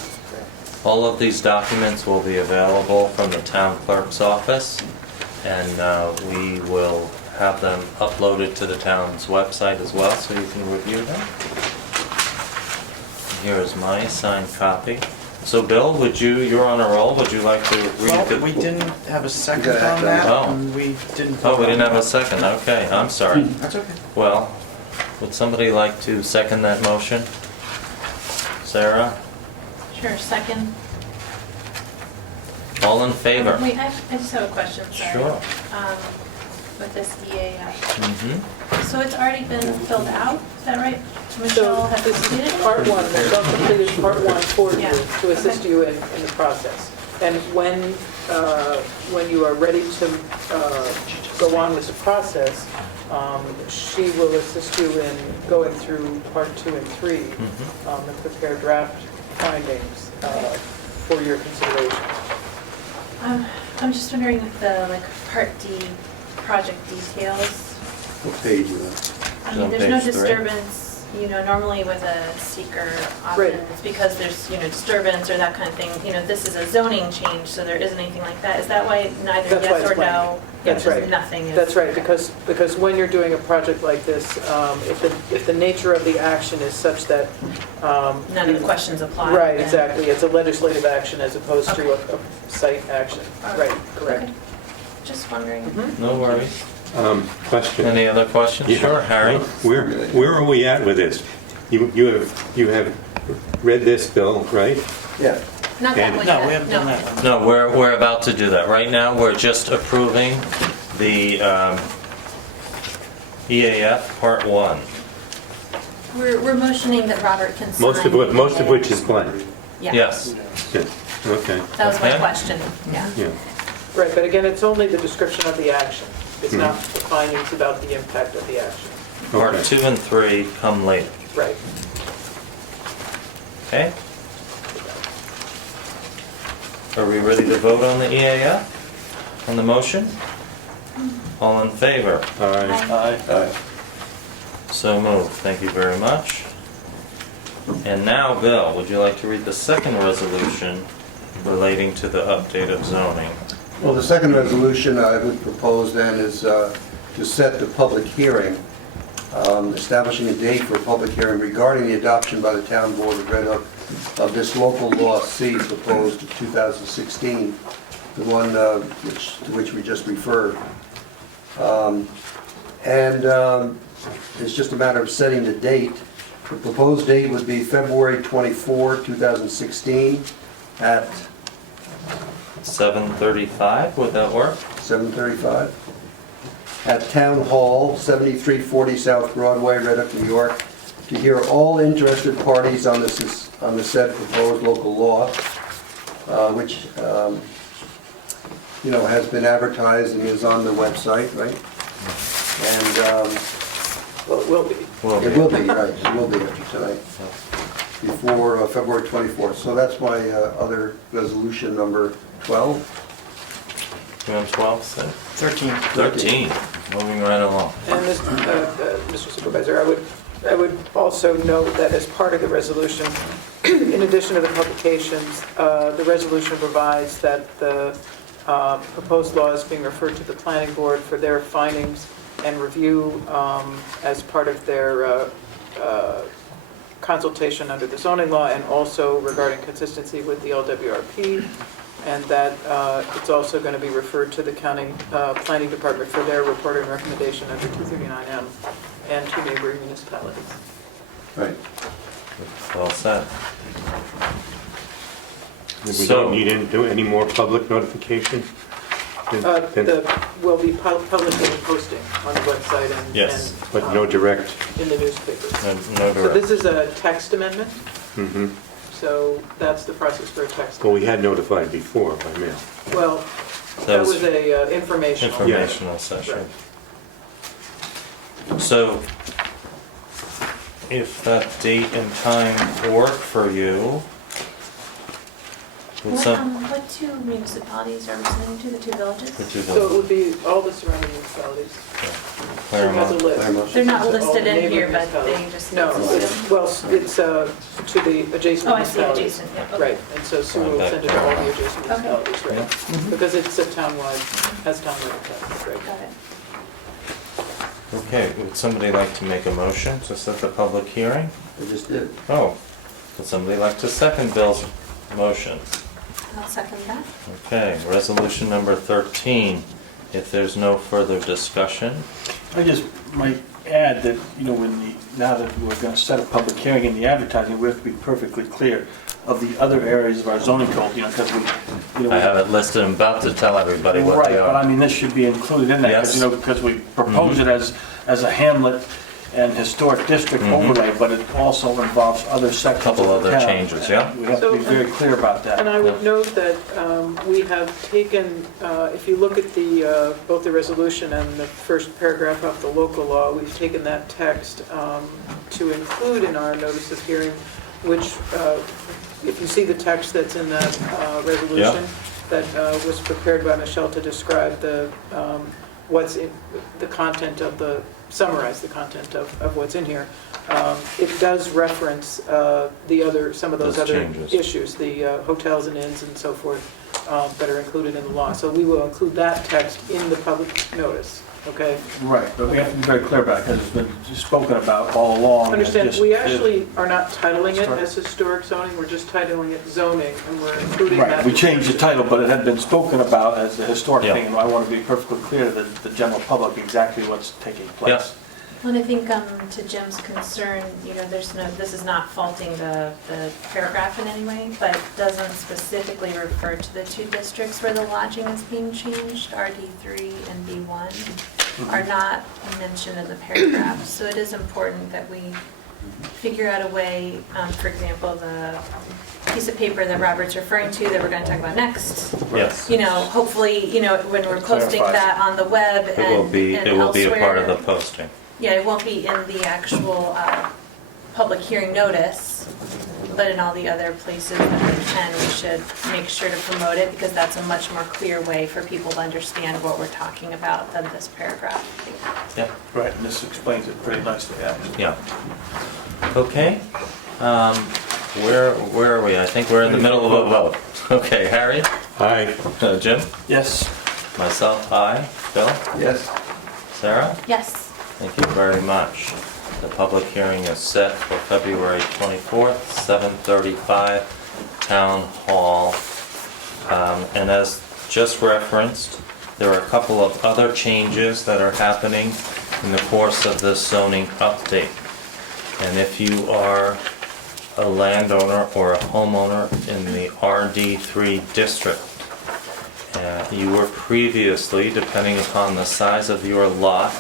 All of these documents will be available from the town clerk's office, and we will have them uploaded to the town's website as well, so you can review them. Here is my signed copy. So Bill, you're on a roll, would you like to read Well, the... we didn't have a second You gotta on act that, on it. and we didn't. Oh, vote we didn't on have a that. second, okay, I'm sorry. That's okay. Well, would somebody like to second that motion? Sarah? Sure, second. All in favor? Wait, I just have a question, sorry. Sure. With this EAF. Mhm. So it's already been filled out, is that right? So Michelle has this completed is it? part 1, Michelle completed part 1 for you Yeah, to assist okay. you in the process. And when you are ready to go on with the process, she will assist you in going through part 2 and 3 and prepare draft findings for your consideration. I'm just wondering if the, like, Part D project details, What page is it? I On mean, there's no page 3. disturbance, normally with a seeker, often Right. it's because there's, disturbance or that kind of thing. This is a zoning change, so there isn't anything like that. Is that why neither That's why yes it's or blank. no? That's just right. Nothing is. That's right, because when you're doing a project like this, if the nature of the action is such that... None of the questions apply. Right, then- exactly. It's a legislative action as opposed to a site action. All Right, correct. Okay. Just wondering. No worries. Question. Any other questions? Yeah. Sure, Harry? Where are we at with this? You have read this, Bill, right? Yeah. Not that And- one No, yet. we haven't done that one. No, we're about to do that. Right now, we're just approving the EAF Part 1. We're motioning that Robert can sign. Most of which is blank. Yeah. Yes. Yes. Okay, That was my Okay. question, yeah. yeah. Right, but again, it's only the description of the action. It's not the findings about the impact of the action. Part Okay. 2 and 3 come later. Right. Okay? Are we ready to vote on the EAF? On the motion? All in favor? All right. Aye. So moved. Thank you very much. And now, Bill, would you like to read the second resolution relating to the update of zoning? Well, the second resolution I would propose then is to set the public hearing, establishing a date for a public hearing regarding the adoption by the town board of Red Hook of this local law C proposed to 2016, the one to which we just referred. It's just a matter of setting the date. The proposed date would be February 24, 2016 at 7:35, would that work? 7:35 at Town Hall, 7340 South Broadway, Red Hook, New York, to hear all interested parties on the said proposed local law, which, has been advertised and is on the website, right? And Well, it will be. it will be, right, it will be after tonight, before February 24th. So that's my other resolution, number 12. You on 12, so 13. 13, moving right along. And Mr. Supervisor, I would also note that as part of the resolution, in addition to the publications, the resolution provides that the proposed law is being referred to the planning board for their findings and review as part of their consultation under the zoning law, and also regarding consistency with the LWRP, and that it's also going to be referred to the county planning department for their report and recommendation under 239M and to neighboring municipalities. Right. Well said. We So- don't need to do any more public notification? Will be published in the posting on the website and. Yes. and, But no direct? In the newspapers. No So direct. this is a text amendment, Mm-hmm. so that's the process for a text. Well, we had notified before by mail. Well, that was a informational. Informational session. So, if that date and time work for you, would some, What two municipalities are we sending to, the two villages? would you So it would be all the surrounding municipalities. It has a Claremont? list. Claremont. They're not All the listed in neighboring here, but municipalities. they just. No, well, it's to the adjacent Oh, I see, municipalities. adjacent, yeah. Okay. Right, and so Sue will send it to all the adjacent municipalities, right? Because it's a townwide, has townwide effect, right? Got it. Okay, would somebody like to make a motion to set the public hearing? I just did. Oh, would somebody like to second Bill's motion? I'll second that. Okay, resolution number 13. If there's no further discussion, I just might add that, now that we're going to set a public hearing in the advertising, we have to be perfectly clear of the other areas of our zoning code, because we. I have it listed, I'm about to tell everybody what Right, they but I are. mean, this should be included in that, Yes. because we propose it as a hamlet and historic district overlay, but it also involves other sections Couple of the other town. changes, yeah. We have to be very clear about And that. I would note that we have taken, if you look at both the resolution and the first paragraph of the local law, we've taken that text to include in our notice of hearing, which, if you see the text that's in that resolution, that was prepared by Michelle to describe what's in, the content of summarize the content of what's in here. It does reference some of those Those other changes. issues, the hotels and inns and so forth, that are included in the law. So we will include that text in the public notice, okay? Right, but we have to be very clear about it, because it's been spoken about all along. and Understand, just- we actually are not titling it as historic zoning, we're just titling it zoning, and we're including that. Right, we changed the title, but it had been spoken about as a historic Yeah. thing, and I want to be perfectly clear to the general public exactly what's taking place. Well, and I think to Jim's concern, this is not faulting the paragraph in any way, but it doesn't specifically refer to the two districts where the lodging is being changed, RD3 and B1, are not mentioned in the paragraph. So it is important that we figure out a way, for example, the piece of paper that Robert's referring to that we're going to talk about next, Yes. hopefully, when we're posting Clarifies. that on the web and It will be a part of the elsewhere. posting. Yeah, it won't be in the actual public hearing notice, but in all the other places that we can, we should make sure to promote it, because that's a much more clear way for people to understand what we're talking about than this paragraph. Yeah. Right, and this explains it pretty nicely, actually. Yeah. Okay. Where are we? I think we're in the middle of a vote. Okay, Harry? Aye. Jim? Yes, Myself, aye. Bill? Yes. Yes. Sarah? Thank you very much. The public hearing is set for February 24th, 7:35, Town Hall. And as just referenced, there are a couple of other changes that are happening in the course of this zoning update. And if you are a landowner or a homeowner in the RD3 district, you were previously, depending upon the size of your lot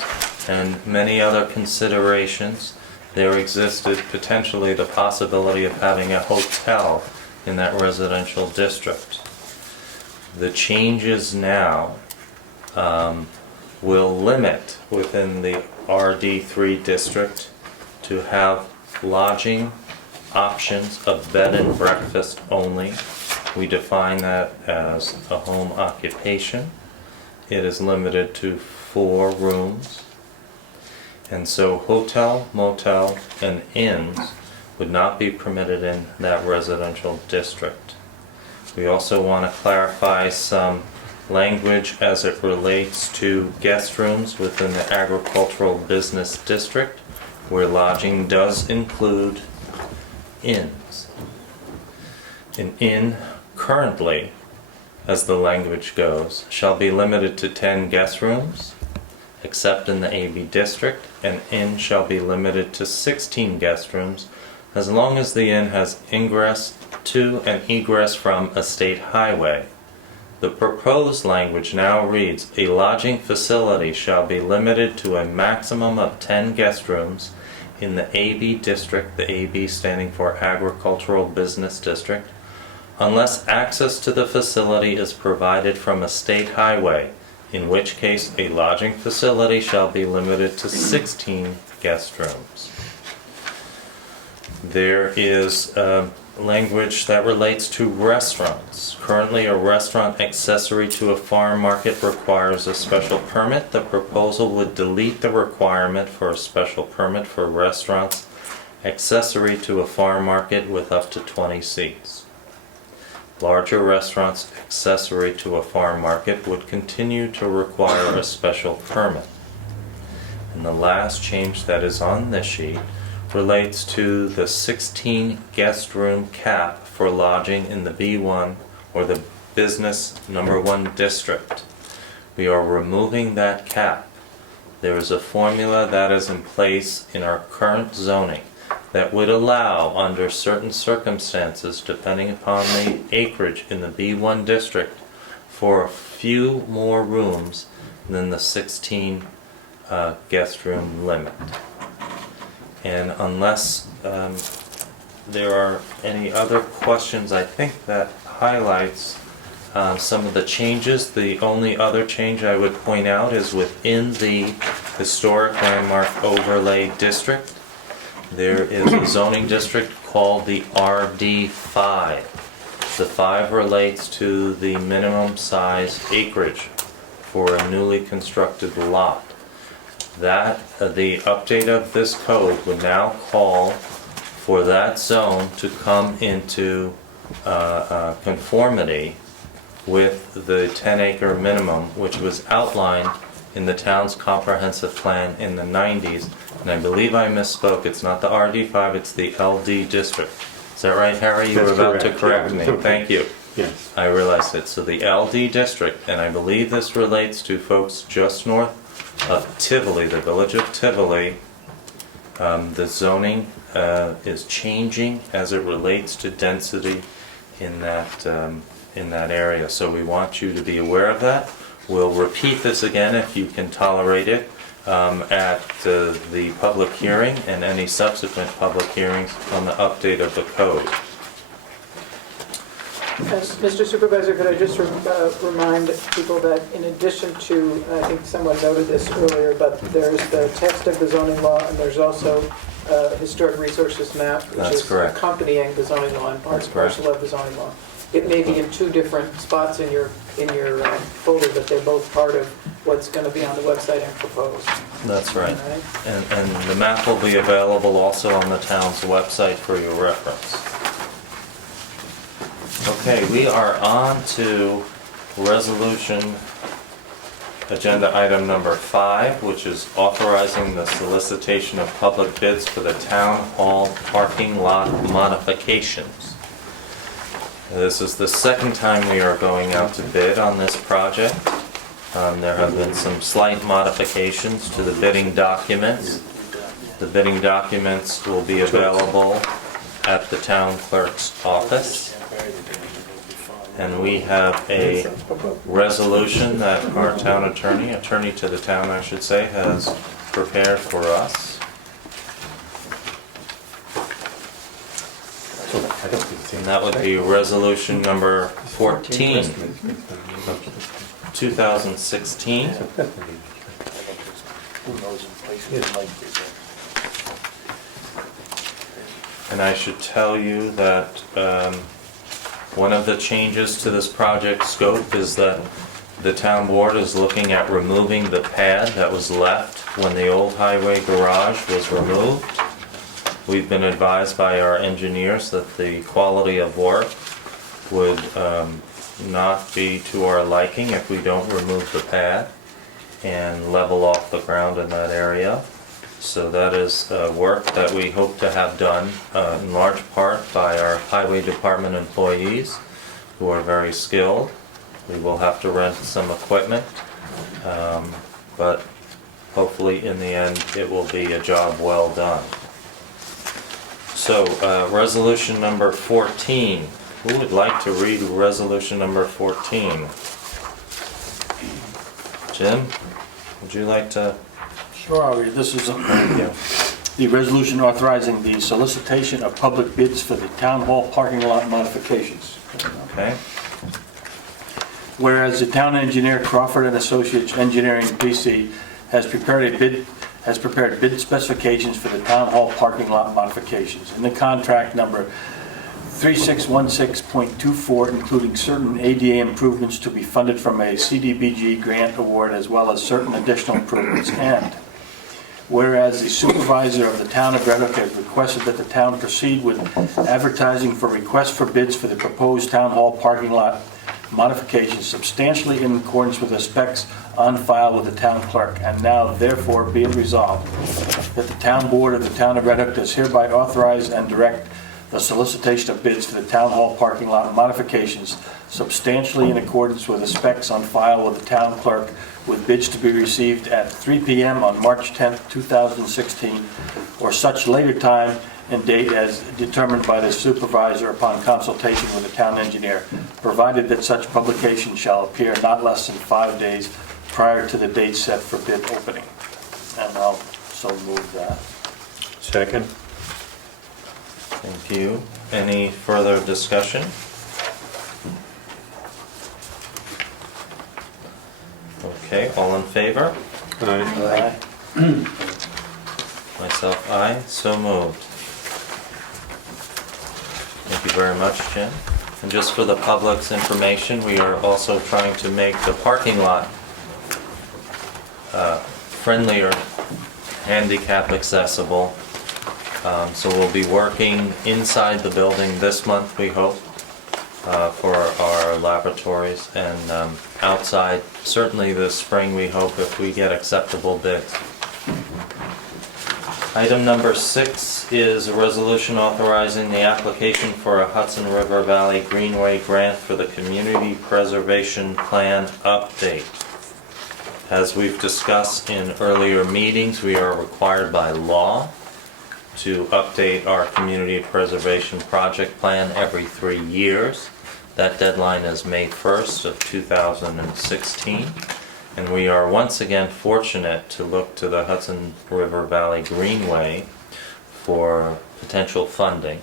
and many other considerations, there existed potentially the possibility of having a hotel in that residential district. The changes now will limit within the RD3 district to have lodging options of bed and breakfast only. We define that as a home occupation. It is limited to 4 rooms. And so hotel, motel, and inns would not be permitted in that residential district. We also want to clarify some language as it relates to guest rooms within the agricultural business district, where lodging does include inns. An inn currently, as the language goes, shall be limited to 10 guest rooms. except in the AB district. An inn shall be limited to 16 guest rooms as long as the inn has ingress to and egress from a state highway. The proposed language now reads, a lodging facility shall be limited to a maximum of 10 guest rooms in the AB district, the AB standing for Agricultural Business District, unless access to the facility is provided from a state highway, in which case a lodging facility shall be limited to 16 guest rooms. There is language that relates to restaurants. Currently, a restaurant accessory to a farm market requires a special permit. The proposal would delete the requirement for a special permit for restaurants accessory to a farm market with up to 20 seats. Larger restaurants accessory to a farm market would continue to require a special permit. And the last change that is on this sheet relates to the 16 guest room cap for lodging in the B1 or the business number 1 district. We are removing that cap. There is a formula that is in place in our current zoning that would allow, under certain circumstances, depending upon the acreage in the B1 district, for a few more rooms than the 16 guest room limit. And unless there are any other questions, I think that highlights some of the changes. The only other change I would point out is within the Historic Landmark Overlay District, there is a zoning district called the RD5. The 5 relates to the minimum size acreage for a newly constructed lot. That the update of this code would now call for that zone to come into conformity with the 10-acre minimum, which was outlined in the town's comprehensive plan in the 90s. And I believe I misspoke. It's not the RD5, it's the LD district. Is that right, Harry? You were about to correct me. Thank you. Yes. I realized it. So the LD district, and I believe this relates to folks just north of Tivoli, the village of Tivoli. The zoning is changing as it relates to density in that area. So we want you to be aware of that. We'll repeat this again if you can tolerate it at the public hearing and any subsequent public hearings on the update of the code. Mr. Supervisor, could I just remind people that in addition to, I think someone noted this earlier, but there's the text of the zoning law and there's also a historic resources map, which That's is correct. accompanying the zoning law and part That's and correct. parcel of the zoning law. It may be in 2 different spots in your folder, but they're both part of what's going to be on the website and proposed. That's right. All right? And the map will be available also on the town's website for your reference. Okay, we are on to resolution agenda item number 5, which is authorizing the solicitation of public bids for the town hall parking lot modifications. This is the second time we are going out to bid on this project. There have been some slight modifications to the bidding documents. The bidding documents will be available at the town clerk's office. And we have a resolution that our town attorney to the town I should say, has prepared for us. And that would be resolution number 14 of 2016. And I should tell you that one of the changes to this project scope is that the town board is looking at removing the pad that was left when the old highway garage was removed. We've been advised by our engineers that the quality of work would not be to our liking if we don't remove the pad and level off the ground in that area. So that is work that we hope to have done in large part by our highway department employees who are very skilled. We will have to rent some equipment, but hopefully in the end, it will be a job well done. So, resolution number 14. Who would like to read resolution number 14? Jim, would you like to? Sure, I'll read. This is Yeah. the resolution authorizing the solicitation of public bids for the town hall parking lot modifications. Okay. Whereas the town engineer Crawford and Associates Engineering, PC, has prepared bid specifications for the town hall parking lot modifications. In the contract number 3616.24, including certain ADA improvements to be funded from a CDBG grant award, as well as certain additional improvements. And whereas the supervisor of the town of Red Hook has requested that the town proceed with advertising for requests for bids for the proposed town hall parking lot modifications substantially in accordance with the specs on file with the town clerk. And now therefore be it resolved that the town board of the town of Red Hook does hereby authorize and direct the solicitation of bids for the town hall parking lot modifications substantially in accordance with the specs on file with the town clerk, with bids to be received at 3 p.m. on March 10th, 2016, or such later time and date as determined by the supervisor upon consultation with the town engineer, provided that such publication shall appear not less than 5 days prior to the date set for bid opening. And I'll so move that. Second? Thank you. Any further discussion? Okay, all in favor? Aye. Myself, aye. So moved. Thank you very much, Jim. And just for the public's information, we are also trying to make the parking lot friendlier, handicap accessible. So we'll be working inside the building this month, we hope, for our laboratories, and outside certainly this spring, we hope, if we get acceptable bids. Item number 6 is a resolution authorizing the application for a Hudson River Valley Greenway grant for the Community Preservation Plan update. As we've discussed in earlier meetings, we are required by law to update our community preservation project plan every 3 years. That deadline is May 1st of 2016. And we are once again fortunate to look to the Hudson River Valley Greenway for potential funding.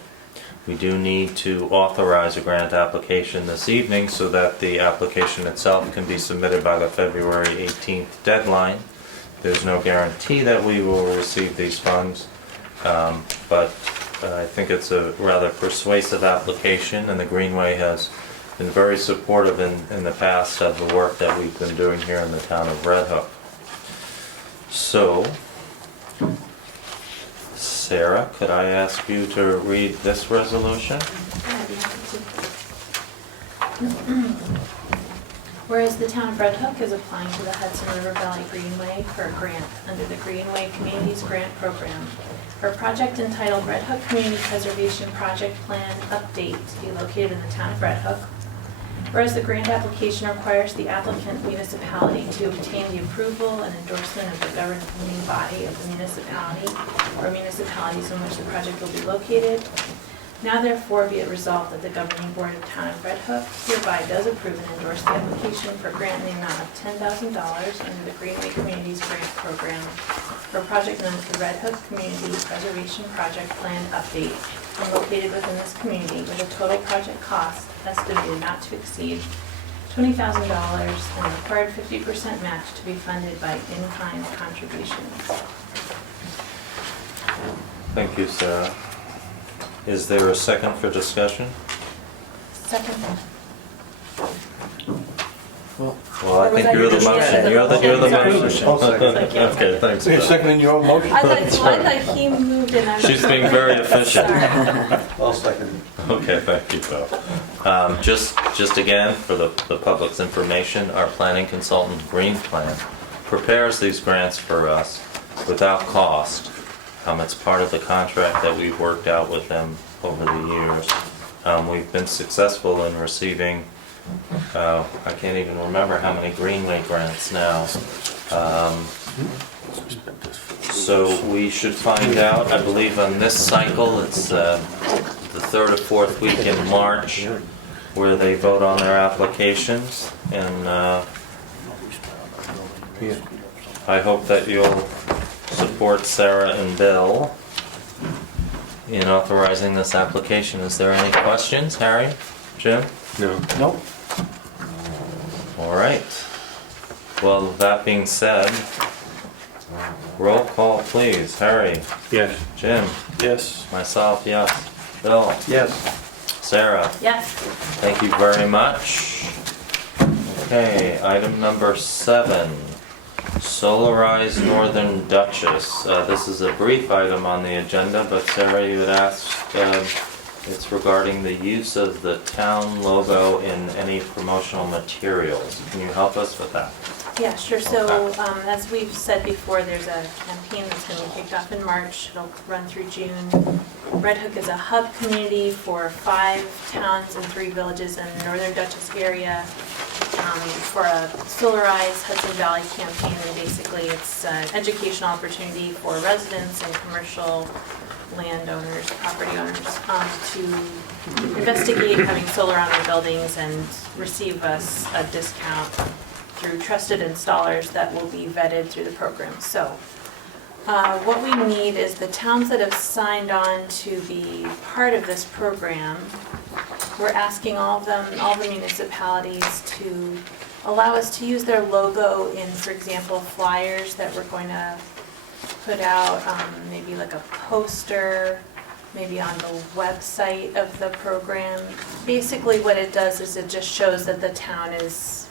We do need to authorize a grant application this evening so that the application itself can be submitted by the February 18th deadline. There's no guarantee that we will receive these funds, but I think it's a rather persuasive application, and the Greenway has been very supportive in the past of the work that we've been doing here in the town of Red Hook. So, Sarah, could I ask you to read this resolution? I'd be happy to. Whereas the town of Red Hook is applying to the Hudson River Valley Greenway for a grant under the Greenway Communities Grant Program for a project entitled Red Hook Community Preservation Project Plan Update to be located in the town of Red Hook. Whereas the grant application requires the applicant municipality to obtain the approval and endorsement of the governing body of the municipality or municipalities in which the project will be located. Now therefore be it resolved that the governing board of the town of Red Hook hereby does approve and endorse the application for grant in the amount of $10,000 under the Greenway Communities Grant Program for a project known as the Red Hook Community Preservation Project Plan Update, and located within this community with a total project cost estimated not to exceed $20,000 and a required 50% match to be funded by in-kind contributions. Thank you, Sarah. Is there a second for discussion? Second. Well, I think you're the motion. You're the motion. I'll second. Okay, thanks. You're seconding your own motion? I thought he moved and I was. She's being very efficient. Sorry. I'll second. Okay, thank you, Bill. Just again, for the public's information, our planning consultant, Green Plan, prepares these grants for us without cost. It's part of the contract that we've worked out with them over the years. We've been successful in receiving, I can't even remember how many Greenway grants now. So we should find out, I believe on this cycle, it's the third or fourth week in March where they vote on their applications. And I hope that you'll support Sarah and Bill in authorizing this application. Is there any questions, Harry? Jim? No. Nope. All right. Well, that being said, roll call please. Harry? Yes. Jim? Yes. Myself, yes. Bill? Yes. Sarah? Yes. Thank you very much. Okay, item number 7. Solarized Northern Duchess. This is a brief item on the agenda, but Sarah, you had asked, it's regarding the use of the town logo in any promotional materials. Can you help us with that? Yeah, sure. So, as we've said before, there's a campaign that's going to be kicked off in March. It'll run through June. Red Hook is a hub community for 5 towns and 3 villages in the Northern Dutchess area for a Solarize Hudson Valley campaign. And basically, it's an educational opportunity for residents and commercial landowners, property owners, to investigate having solar on their buildings and receive a discount through trusted installers that will be vetted through the program. So what we need is the towns that have signed on to be part of this program. We're asking all the municipalities to allow us to use their logo in, for example, flyers that we're going to put out, maybe like a poster, maybe on the website of the program. Basically what it does is it just shows that the town is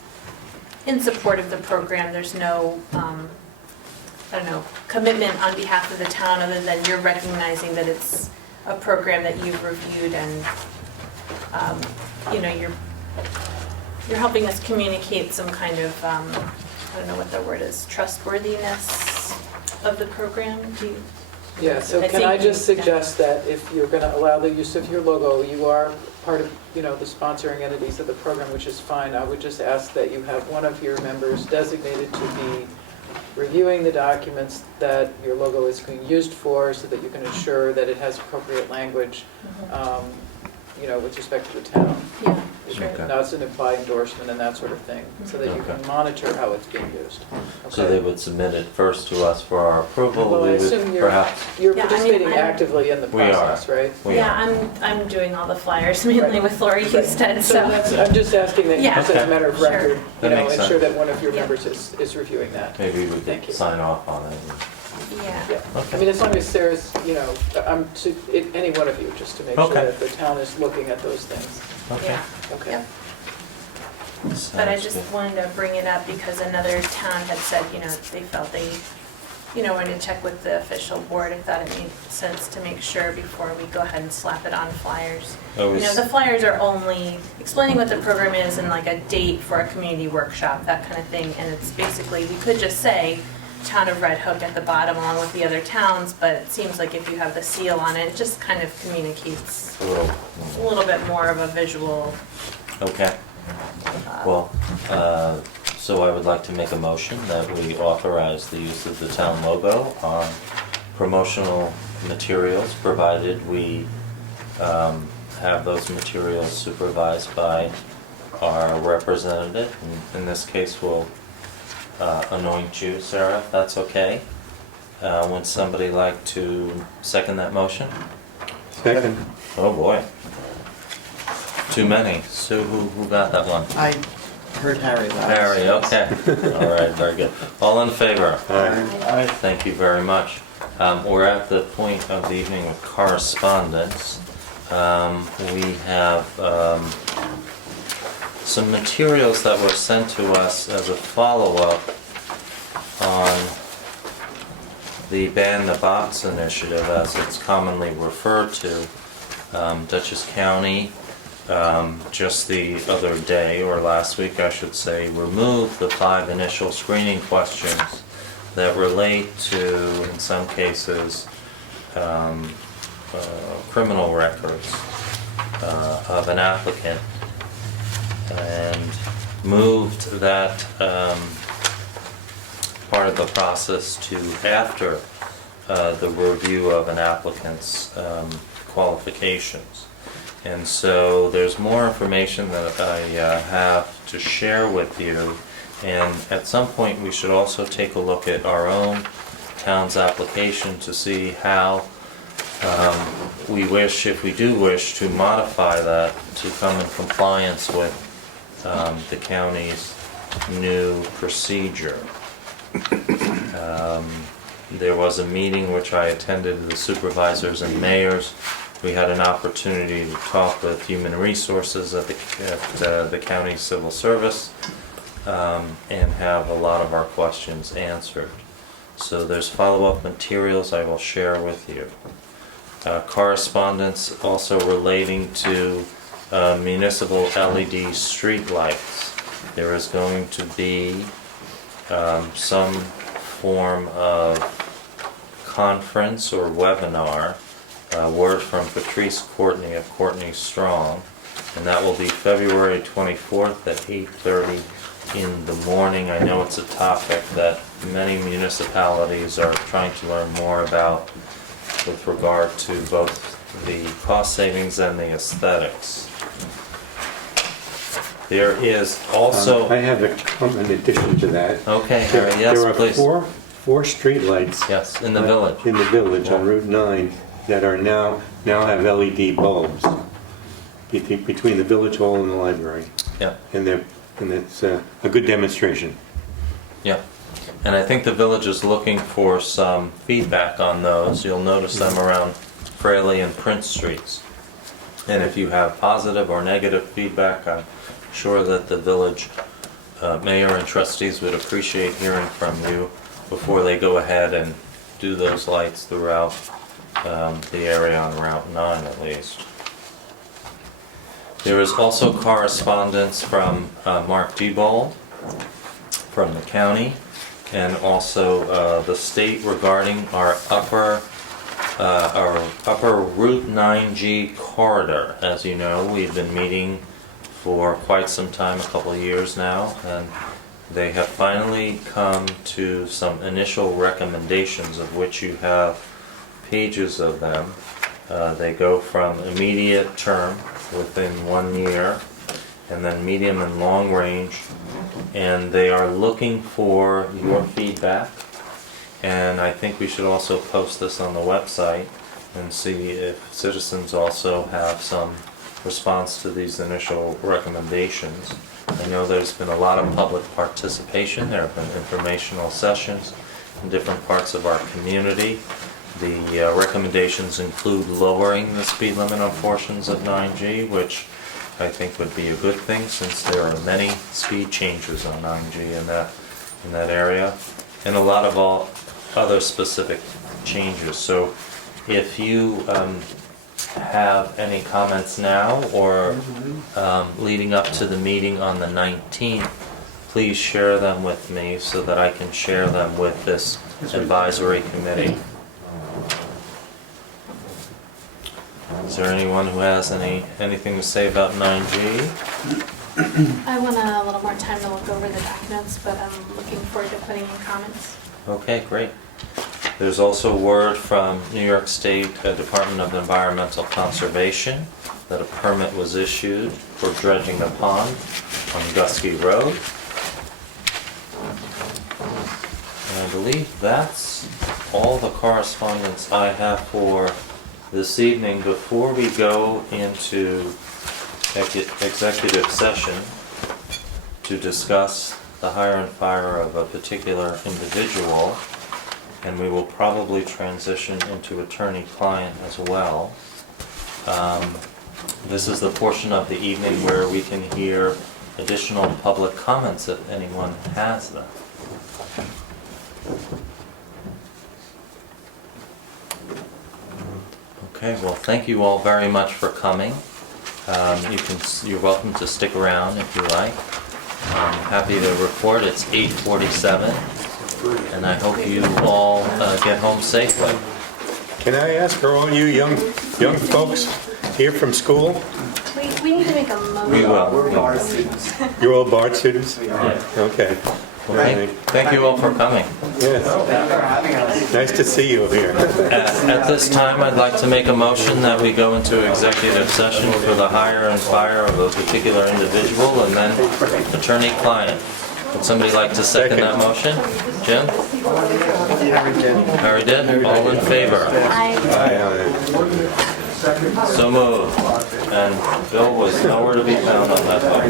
in support of the program. There's no, commitment on behalf of the town other than you're recognizing that it's a program that you've reviewed and, you're helping us communicate some kind of, I don't know what the word is, trustworthiness of the program. Do you? Yeah, so I can I think- just suggest that if you're going to allow the use of your logo, you are part of, the sponsoring entities of the program, which is fine. I would just ask that you have one of your members designated to be reviewing the documents that your logo is being used for so that you can ensure that it has appropriate language, with respect to the town. Yeah, sure. Okay. Now it's an implied endorsement and that sort of thing, so that you can Okay. monitor how it's being used. So Okay? they would submit it first to us for our approval. Well, I We would assume perhaps. you're Yeah, I mean, participating I'm- actively in the We are. process, right? We Yeah, are. I'm doing all the flyers mainly Right. with Lori Houston, So so. that's, I'm just asking that, Yeah. just as a matter of Sure. record, That makes ensure sense. that one of your Yeah. members is reviewing that. Maybe we Thank you. could sign off on it. Yeah. Yeah, Okay. I mean, as long as Sarah's, any one of you, just to make sure Okay. that the town is looking at those things. Okay. Yeah. Okay. Yep. But I Sounds just good. wanted to bring it up because another town had said, they felt they, wanted to check with the official board. I thought it made sense to make sure before we go ahead and slap it on flyers. Always- The flyers are only explaining what the program is and like a date for a community workshop, that kind of thing. And it's basically, we could just say Town of Red Hook at the bottom along with the other towns, but it seems like if you have the seal on it, it just kind of communicates a little bit more of a visual. Okay. Well, so I would like to make a motion that we authorize the use of the town logo on promotional materials, provided we have those materials supervised by our representative. In this case, we'll anoint you, Sarah, if that's okay. Would somebody like to second that motion? Second. Oh, boy. Too many. Sue, who got that one? I heard Harry last. Harry, okay. All right, very good. All in favor? Aye. Thank you very much. We're at the point of the evening with correspondence. We have some materials that were sent to us as a follow-up on the Ban the Box initiative, as it's commonly referred to. Dutchess County, just the other day, or last week I should say, removed the 5 initial screening questions that relate to, in some cases, criminal records of an applicant, and moved that part of the process to after the review of an applicant's qualifications. And so there's more information that I have to share with you. And at some point, we should also take a look at our own town's application to see how we wish, if we do wish, to modify that to come in compliance with the county's new procedure. There was a meeting which I attended with the supervisors and mayors. We had an opportunity to talk with Human Resources at the county civil service and have a lot of our questions answered. So there's follow-up materials I will share with you. Correspondence also relating to municipal LED streetlights. There is going to be some form of conference or webinar, word from Patrice Courtney of Courtney Strong, and that will be February 24th at 8:30 in the morning. I know it's a topic that many municipalities are trying to learn more about with regard to both the cost savings and the aesthetics. There is also... I have an addition to that. Okay, Harry, yes, please. There are four streetlights. Yes, in the village. In the village on Route 9 that are now have LED bulbs between the village hall and the library. Yeah. And it's a good demonstration. Yeah, and I think the village is looking for some feedback on those. You'll notice them around Fraley and Prince Streets. And if you have positive or negative feedback, I'm sure that the village mayor and trustees would appreciate hearing from you before they go ahead and do those lights throughout the area on Route 9 at least. There is also correspondence from Mark Diebold from the county and also the state regarding our upper Route 9G corridor. As you know, we've been meeting for quite some time, a couple of years now, and they have finally come to some initial recommendations, of which you have pages of them. They go from immediate term, within 1 year, and then medium and long range, and they are looking for your feedback. And I think we should also post this on the website and see if citizens also have some response to these initial recommendations. I know there's been a lot of public participation. There have been informational sessions in different parts of our community. The recommendations include lowering the speed limit on portions of 9G, which I think would be a good thing since there are many speed changes on 9G in that area, and a lot of other specific changes. So if you have any comments now or leading up to the meeting on the 19th, please share them with me so that I can share them with this advisory committee. Is there anyone who has anything to say about 9G? I want a little more time to look over the documents, but I'm looking forward to putting in comments. Okay, great. There's also word from New York State Department of Environmental Conservation that a permit was issued for dredging a pond on Gusky Road. And I believe that's all the correspondence I have for this evening. Before we go into executive session to discuss the hire and fire of a particular individual, and we will probably transition into attorney-client as well. This is the portion of the evening where we can hear additional public comments if anyone has them. Okay, well, thank you all very much for coming. You're welcome to stick around if you like. I'm happy to report it's 8:47, and I hope you all get home safely. Can I ask, are all you young folks here from school? We need to make a motion. We will. We're bar students. You're all BART students? Yeah. Okay. Thank you all for coming. Yes. Nice to see you here. At this time, I'd like to make a motion that we go into executive session for the hire and fire of a particular individual and then attorney-client. Would somebody like to second that motion? Jim? Harry did? All in favor? So moved. And Bill was nowhere to be found on that vote.